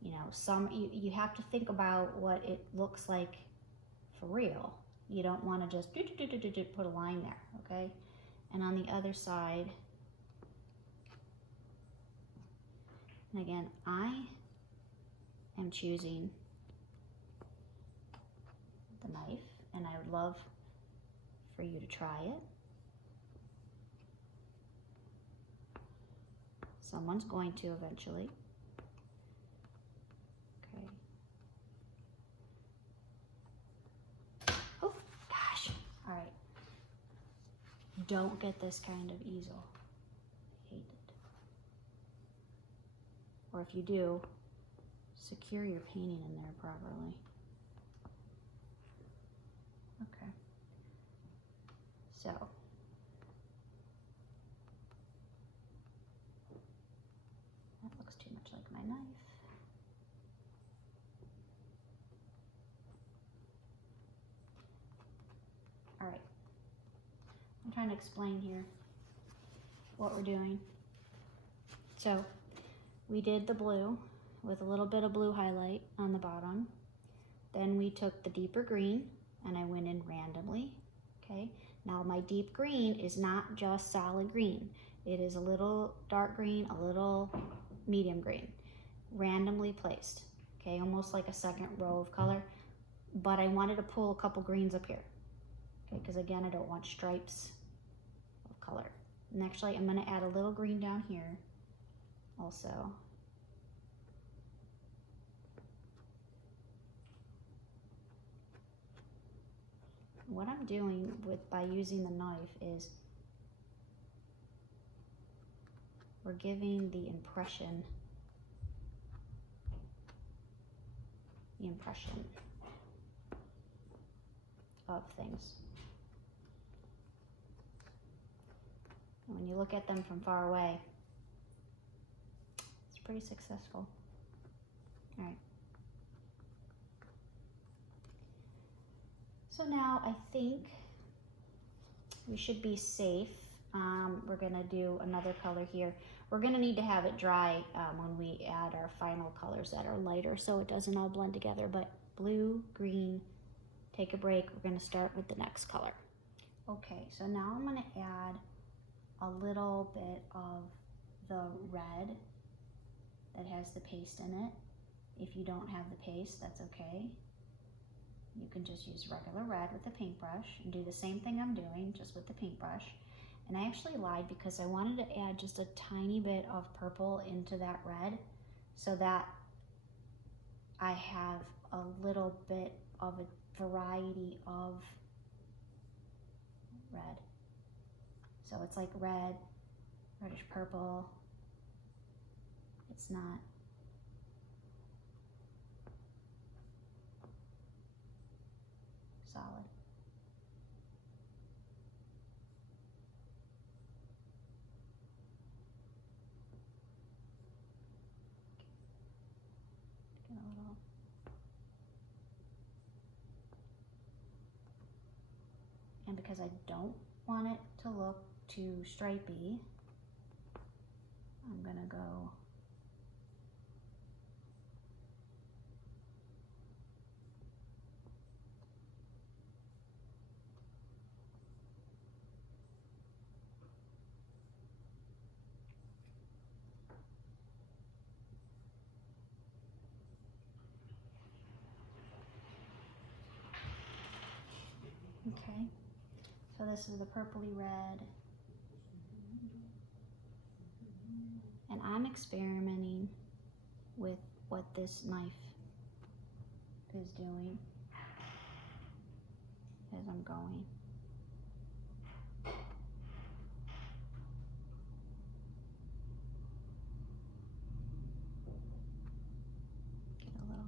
You know, some, you have to think about what it looks like for real. You don't wanna just put a line there, okay? And on the other side, and again, I am choosing the knife, and I would love for you to try it. Someone's going to eventually. Okay. Oh, gosh. All right. Don't get this kind of easel. I hate it. Or if you do, secure your painting in there properly. Okay. So. That looks too much like my knife. All right. I'm trying to explain here what we're doing. So we did the blue with a little bit of blue highlight on the bottom. Then we took the deeper green and I went in randomly, okay? Now my deep green is not just solid green. It is a little dark green, a little medium green, randomly placed, okay? Almost like a second row of color, but I wanted to pull a couple greens up here, okay? Because again, I don't want stripes of color. And actually, I'm gonna add a little green down here also. What I'm doing by using the knife is we're giving the impression of things. And when you look at them from far away, it's pretty successful. All right. So now I think we should be safe. We're gonna do another color here. We're gonna need to have it dry when we add our final colors that are lighter so it doesn't all blend together, but blue, green, take a break. We're gonna start with the next color. Okay, so now I'm gonna add a little bit of the red that has the paste in it. If you don't have the paste, that's okay. You can just use regular red with the paintbrush and do the same thing I'm doing, just with the paintbrush. And I actually lied because I wanted to add just a tiny bit of purple into that red so that I have a little bit of a variety of red. So it's like red, reddish purple. It's not solid. Get a little. And because I don't want it to look too stripy, I'm gonna go okay. So this is the purpley red. And I'm experimenting with what this knife is doing as I'm going. Get a little.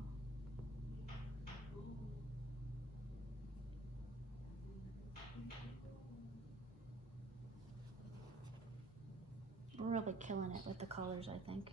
We're really killing it with the colors, I think.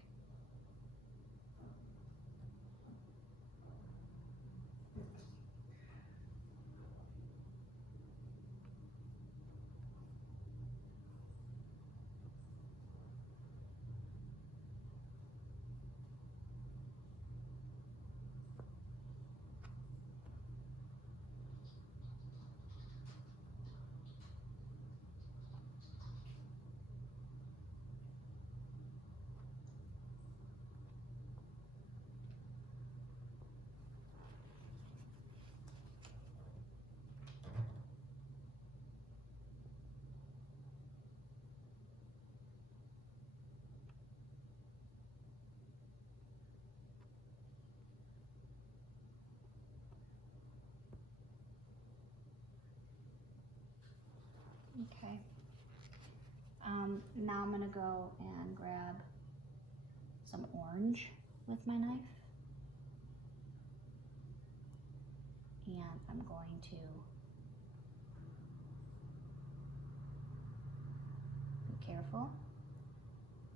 Okay. Now I'm gonna go and grab some orange with my knife. And I'm going to be careful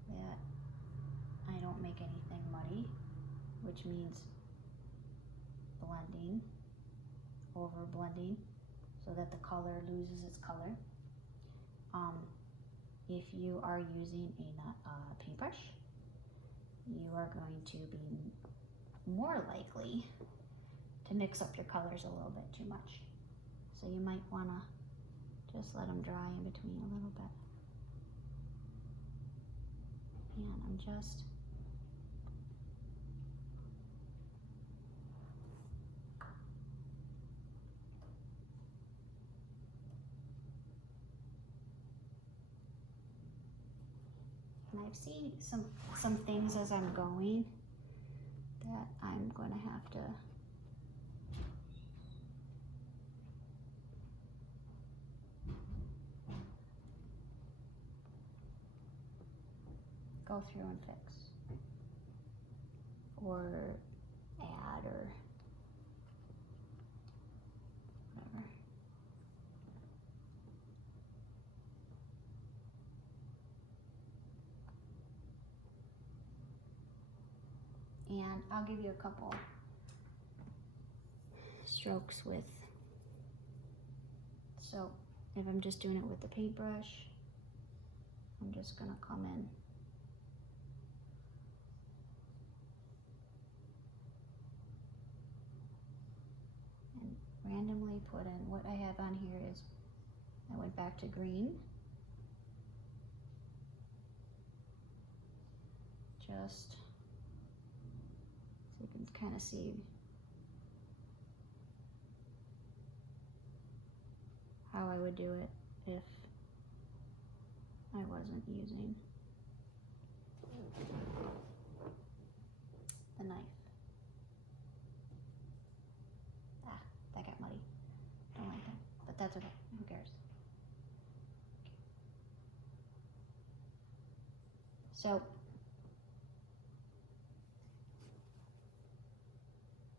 that I don't make anything muddy, which means blending, over blending, so that the color loses its color. If you are using a paintbrush, you are going to be more likely to mix up your colors a little bit too much. So you might want to just let them dry in between a little bit. And I'm just and I've seen some things as I'm going that I'm going to have to go through and fix or add or whatever. And I'll give you a couple strokes with, so if I'm just doing it with the paintbrush, I'm just gonna come in and randomly put in. What I have on here is, I went back to green, just so you can kind of see how I would do it if I wasn't using the knife. So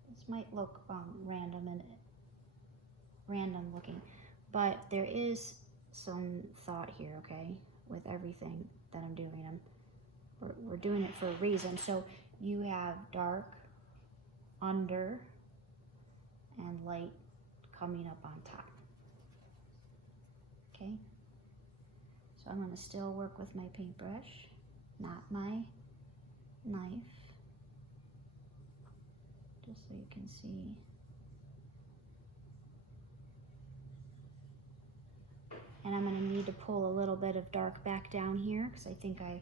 this might look random looking, but there is some thought here, okay, with everything that I'm doing. We're doing it for a reason. So you have dark under and light coming up on top. Okay, so I'm going to still work with my paintbrush, not my knife, just so you can see. And I'm going to need to pull a little bit of dark back down here because I think I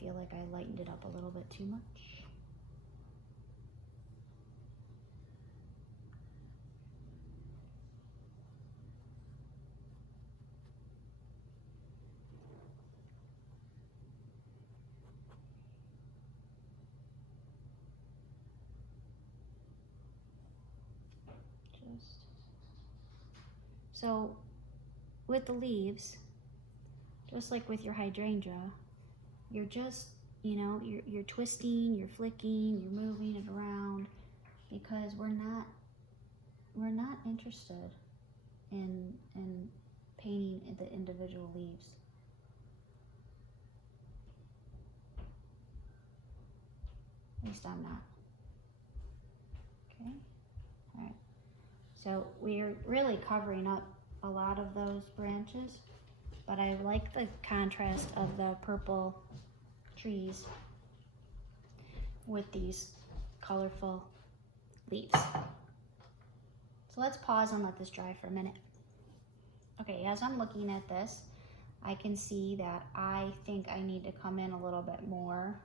feel like I lightened it up a little bit too much. So with the leaves, just like with your hydrangea, you're just, you know, you're twisting, you're flicking, you're moving it around because we're not interested in painting the individual leaves. At least I'm not. Okay, all right. So we're really covering up a lot of those branches, but I like the contrast of the purple trees with these colorful leaves. So let's pause and let this dry for a minute. Okay, as I'm looking at this, I can see that I think I need to come in a little bit more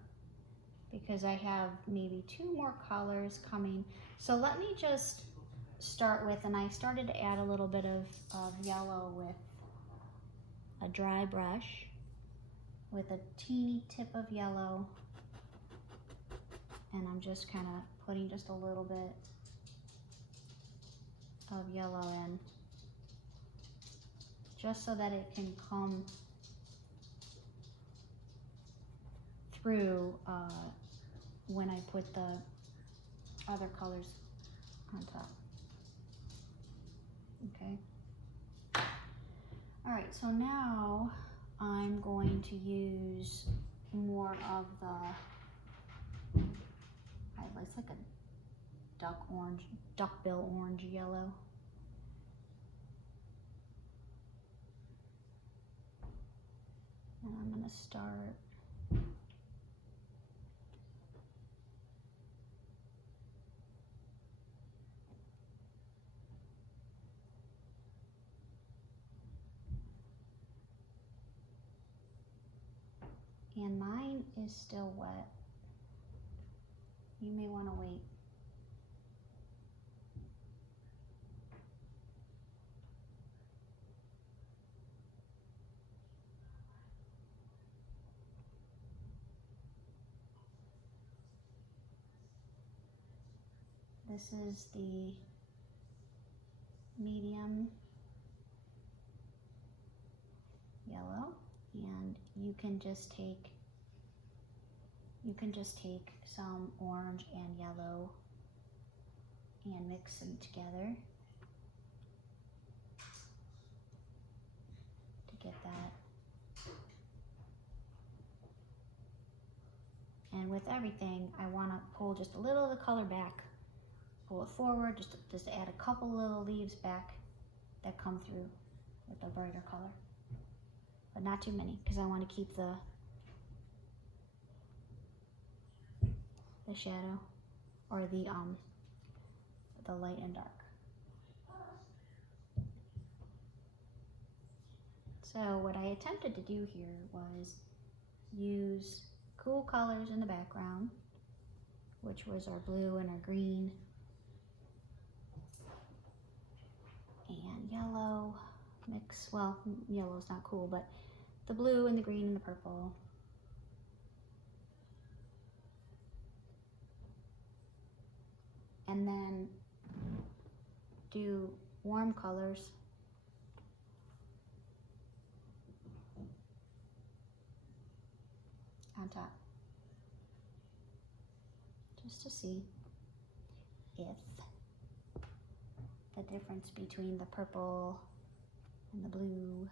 because I have maybe 2 more colors coming. So let me just start with, and I started to add a little bit of yellow with a dry brush with a teeny tip of yellow, and I'm just kind of putting just a little bit of yellow in just so that it can come through when I put the other colors on top. Okay. All right, so now I'm going to use more of the, it's like a duckbill orange yellow. And I'm gonna start and mine is still wet. You may want to wait. This is the medium yellow, and you can just take some orange and yellow and mix them together to get that. And with everything, I want to pull just a little of the color back, pull it forward, just add a couple little leaves back that come through with a brighter color, but not too many because I want to keep the shadow or the light and dark. So what I attempted to do here was use cool colors in the background, which was our blue and our green and yellow mix. Well, yellow's not cool, but the blue and the green and the purple. And then do warm colors just to see if the difference between the purple and the blue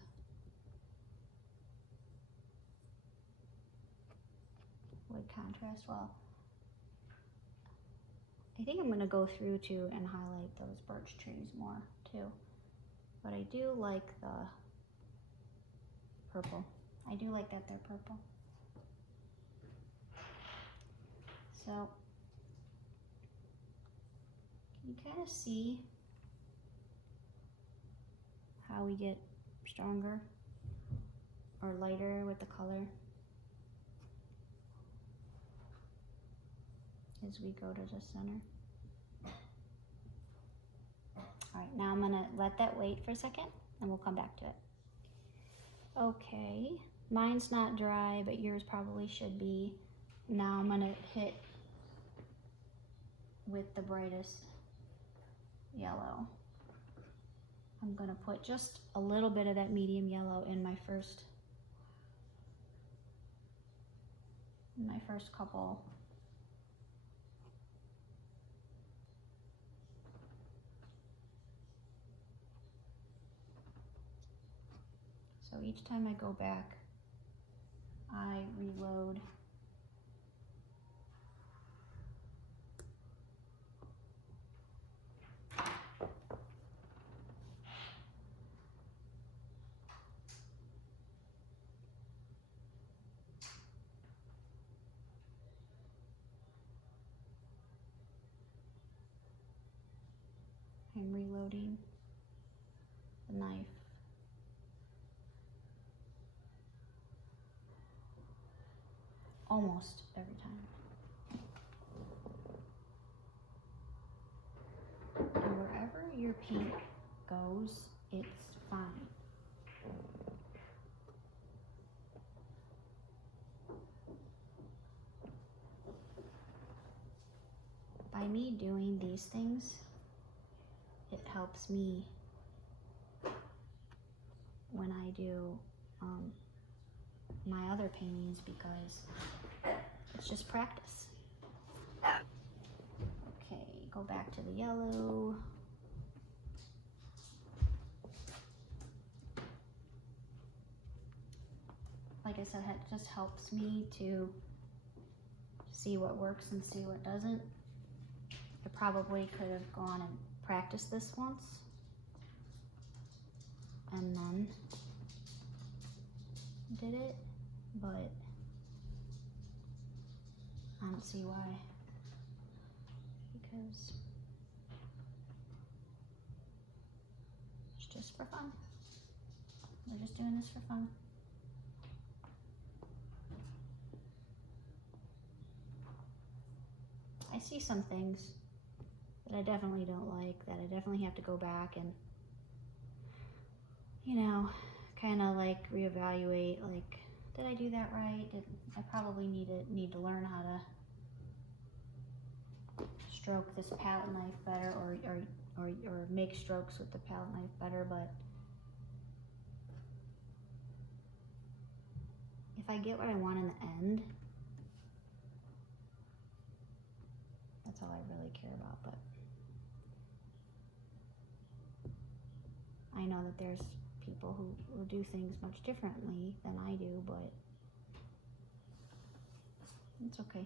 would contrast well. I think I'm going to go through too and highlight those birch trees more too. But I do like the purple. I do like that they're purple. So you kind of see how we get stronger or lighter with the color as we go to the center. All right, now I'm gonna let that wait for a second and we'll come back to it. Okay, mine's not dry, but yours probably should be. Now I'm gonna hit with the brightest yellow. I'm gonna put just a little bit of that medium yellow in my first couple. So each time I go back, I reload. I'm reloading the knife. Almost every time. And wherever your paint goes, it's fine. By me doing these things, it helps me when I do my other paintings because it's just practice. Okay, go back to the yellow. Like I said, it just helps me to see what works and see what doesn't. I probably could have gone and practiced this once and then did it, but I don't see why, because it's just for fun. We're just doing this for fun. I see some things that I definitely don't like, that I definitely have to go back and, you know, kind of like reevaluate, like, did I do that right? I probably need to learn how to stroke this palette knife better, or make strokes with the palette knife better. But if I get what I want in the end, that's all I really care about. But I know that there's people who do things much differently than I do, but it's okay.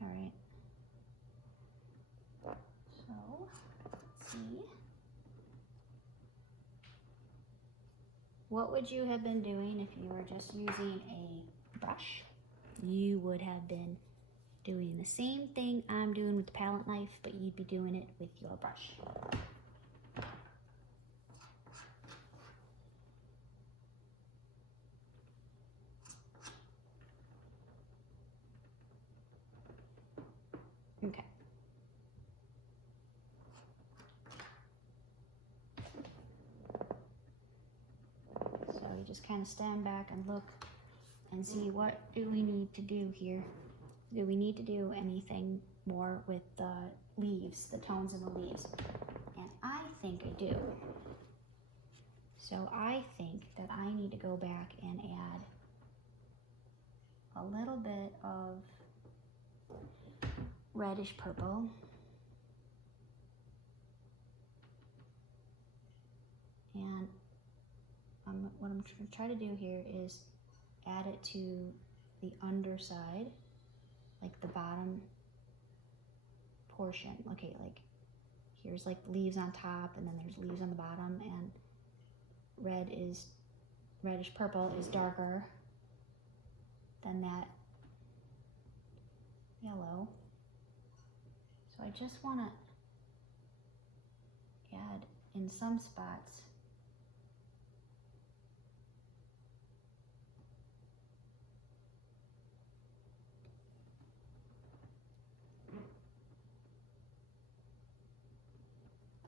All right. So, let's see. What would you have been doing if you were just using a brush? You would have been doing the same thing I'm doing with the palette knife, but you'd be doing it with your brush. Okay. So you just kind of stand back and look and see, what do we need to do here? Do we need to do anything more with the leaves, the tones in the leaves? And I think I do. So I think that I need to go back and add a little bit of reddish purple. And what I'm going to try to do here is add it to the underside, like the bottom portion. Okay, like here's like leaves on top, and then there's leaves on the bottom, and reddish purple is darker than that yellow. So I just want to add in some spots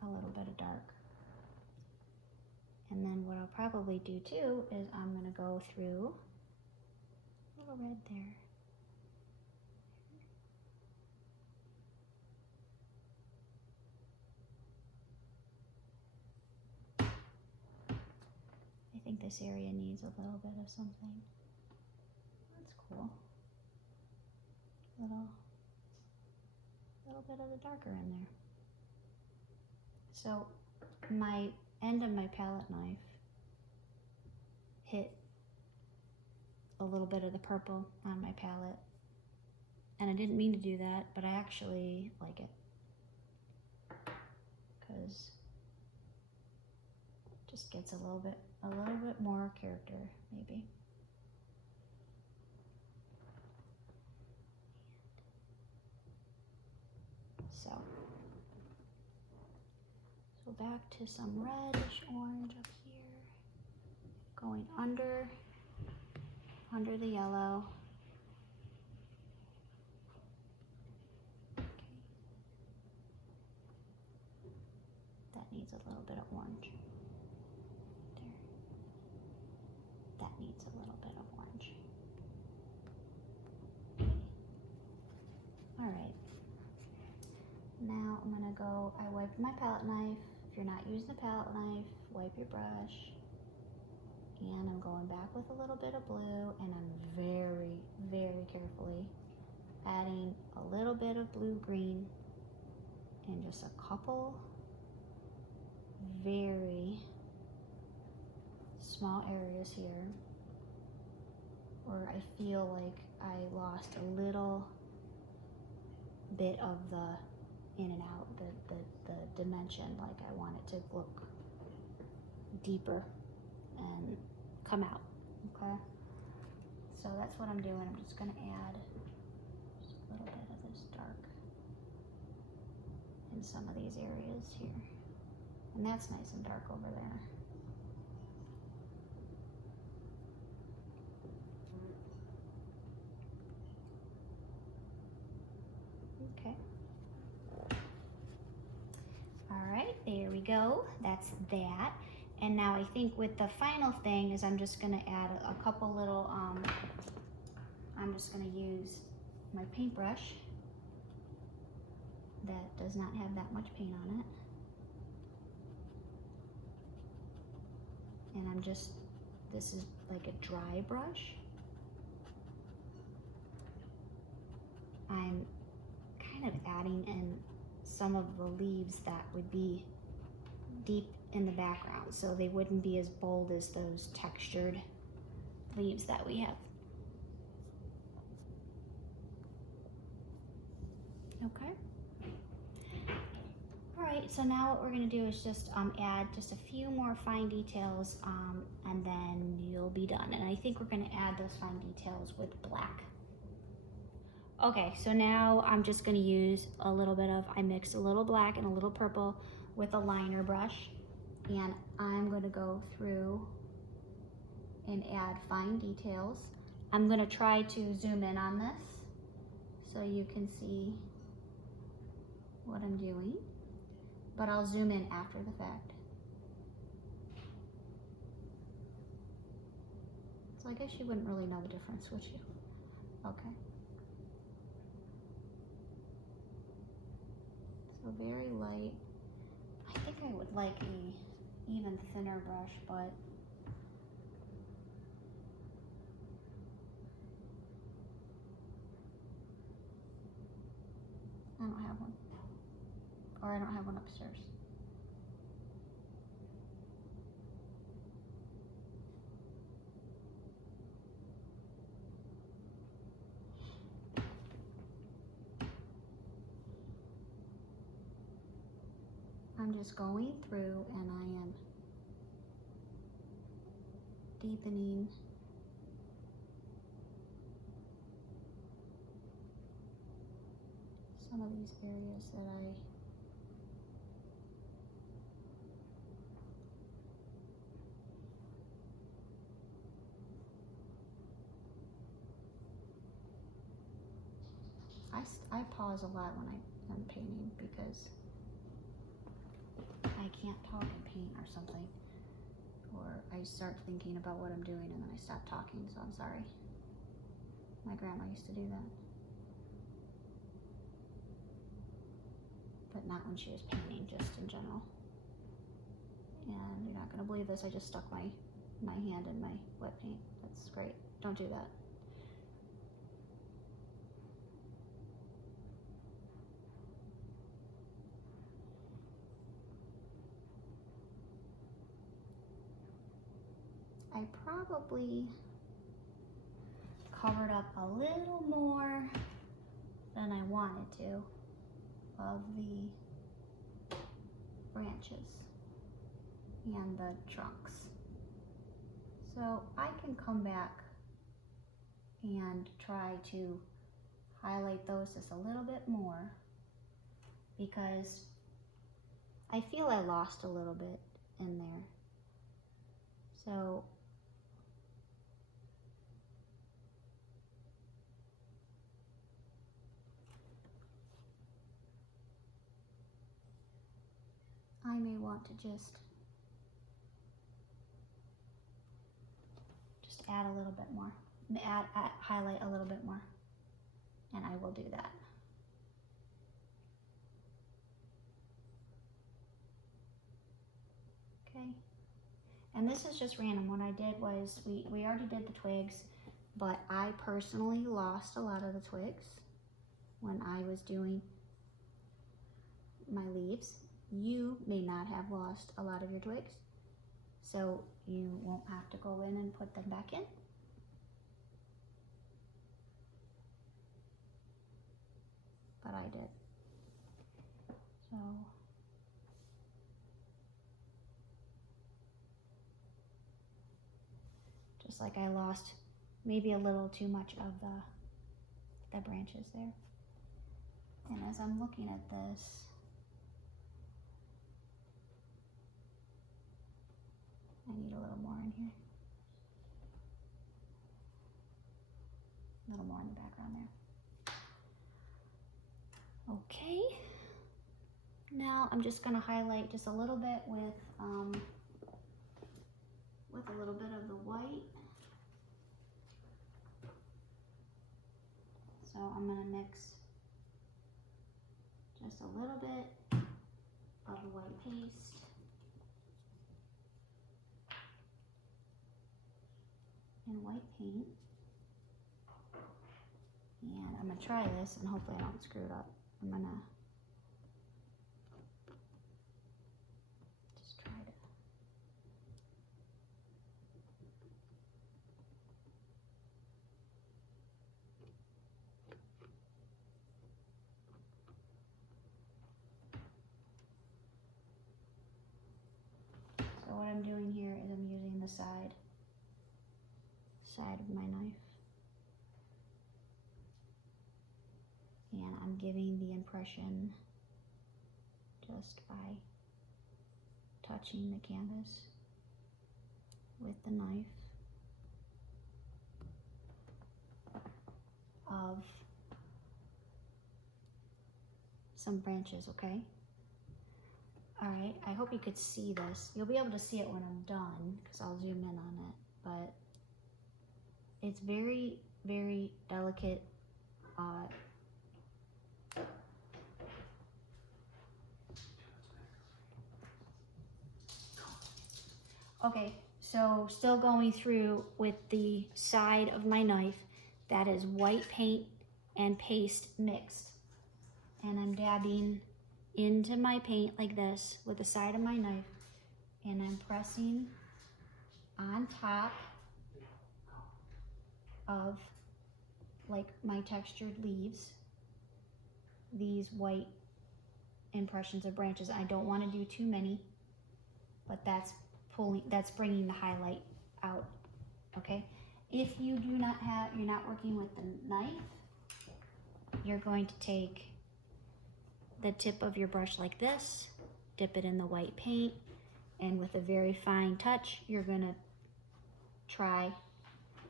a little bit of dark. And then what I'll probably do too is I'm going to go through a little red there. I think this area needs a little bit of something. That's cool. Little bit of the darker in there. So my end of my palette knife hit a little bit of the purple on my palette, and I didn't mean to do that, but I actually like it because it just gets a little bit more character, maybe. So back to some reddish orange up here, going under the yellow. Okay. That needs a little bit of orange. There. That needs a little bit of orange. Okay. All right. Now I'm gonna go, I wiped my palette knife. If you're not using the palette knife, wipe your brush. And I'm going back with a little bit of blue, and I'm very, very carefully adding a little bit of blue-green in just a couple very small areas here where I feel like I lost a little bit of the in and out, the dimension, like I want it to look deeper and come out, okay? So that's what I'm doing. I'm just gonna add just a little bit of this dark in some of these areas here. And that's nice and dark over there. Okay. All right, there we go. That's that. And now I think with the final thing is I'm just gonna add a couple little, I'm just gonna use my paintbrush that does not have that much paint on it. And this is like a dry brush. I'm kind of adding in some of the leaves that would be deep in the background, so they wouldn't be as bold as those textured leaves that we have. Okay. All right, so now what we're gonna do is just add just a few more fine details, and then you'll be done. And I think we're gonna add those fine details with black. Okay, so now I'm just gonna use a little bit of, I mixed a little black and a little purple with a liner brush, and I'm gonna go through and add fine details. I'm gonna try to zoom in on this so you can see what I'm doing, but I'll zoom in after the fact. So I guess you wouldn't really know the difference, would you? Okay. So very light. I think I would like a even thinner brush, but I don't have one. Or I don't have one upstairs. I'm just going through and I am deepening some of these areas that I pause a lot when I'm painting because I can't talk and paint or something, or I start thinking about what I'm doing and then I stop talking, so I'm sorry. My grandma used to do that, but not when she was painting, just in general. And you're not gonna believe this, I just stuck my hand in my wet paint. That's great, don't do that. I probably covered up a little more than I wanted to of the branches and the trunks. So I can come back and try to highlight those just a little bit more because I feel I lost a little bit in there. So I may want to just add a little bit more, highlight a little bit more, and I will do that. Okay, and this is just random. What I did was, we already did the twigs, but I personally lost a lot of the twigs when I was doing my leaves. You may not have lost a lot of your twigs, so you won't have to go in and put them back in. But I did. So just like I lost maybe a little too much of the branches there. And as I'm looking at this, I need a little more in here. A little more in the background there. Okay. Now I'm just gonna highlight just a little bit with a little bit of the white. So I'm gonna mix just a little bit of the white paste and white paint. And I'm gonna try this and hopefully I don't screw it up. I'm gonna just try to. So what I'm doing here is I'm using the side of my knife. And I'm giving the impression just by touching the canvas with the knife of some branches, okay? All right, I hope you could see this. You'll be able to see it when I'm done because I'll zoom in on it, but it's very, very delicate. Okay, so still going through with the side of my knife, that is white paint and paste mixed. and I'm dabbing into my paint like this with the side of my knife, and I'm pressing on top of like my textured leaves, these white impressions of branches. I don't want to do too many, but that's bringing the highlight out. Okay, if you do not have, you're not working with the knife, you're going to take the tip of your brush like this, dip it in the white paint, and with a very fine touch, you're gonna try,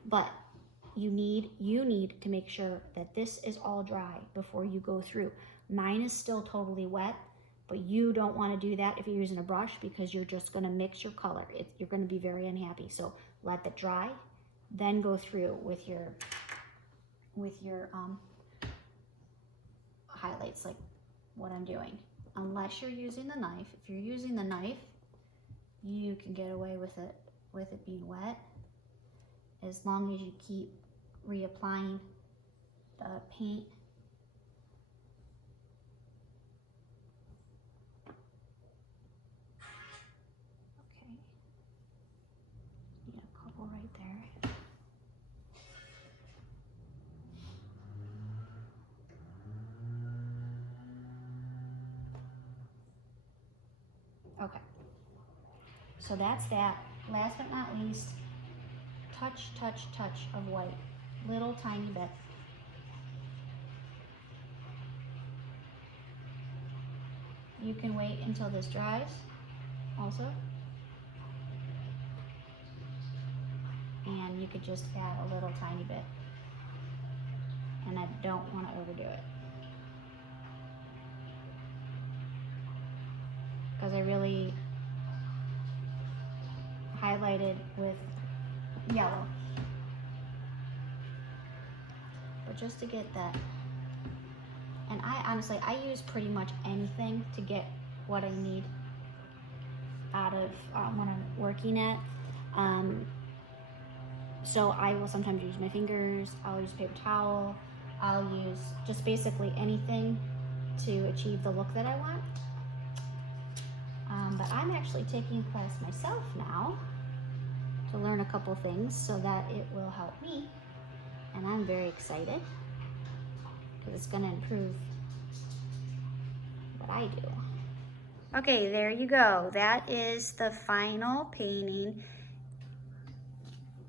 but you need to make sure that this is all dry before you go through. Mine is still totally wet, but you don't want to do that if you're using a brush, because you're just going to mix your color. You're going to be very unhappy. So let that dry, then go through with your highlights like what I'm doing. Unless you're using the knife. If you're using the knife, you can get away with it being wet, as long as you keep reapplying the paint. Okay, need a couple right there. Okay, so that's that. Last but not least, touch of white, little tiny bit. You can wait until this dries also, and you could just add a little tiny bit, and I don't want to overdo it, because I really highlighted with yellow, but just to get that. And I use pretty much anything to get what I need out of when I'm working at. So I will sometimes use my fingers, I'll use a paper towel, I'll use just basically anything to achieve the look that I want. But I'm actually taking a class myself now to learn a couple things so that it will help me. And I'm very excited, because it's going to improve what I do. Okay, there you go. That is the final painting.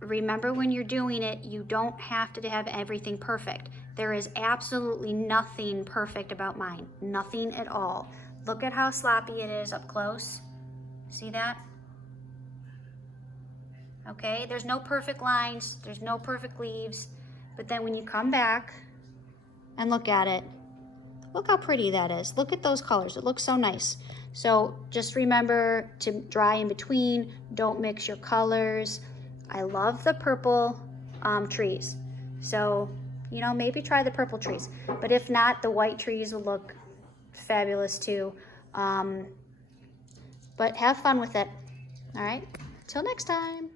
Remember, when you're doing it, you don't have to have everything perfect. There is absolutely nothing perfect about mine. Nothing at all. Look at how sloppy it is up close. See that? Okay, there's no perfect lines, there's no perfect leaves, but then when you come back and look at it, look how pretty that is. Look at those colors, it looks so nice. So just remember to dry in between, don't mix your colors. I love the purple trees, so you know, maybe try the purple trees, but if not, the white trees will look fabulous too. But have fun with it. All right, till next time.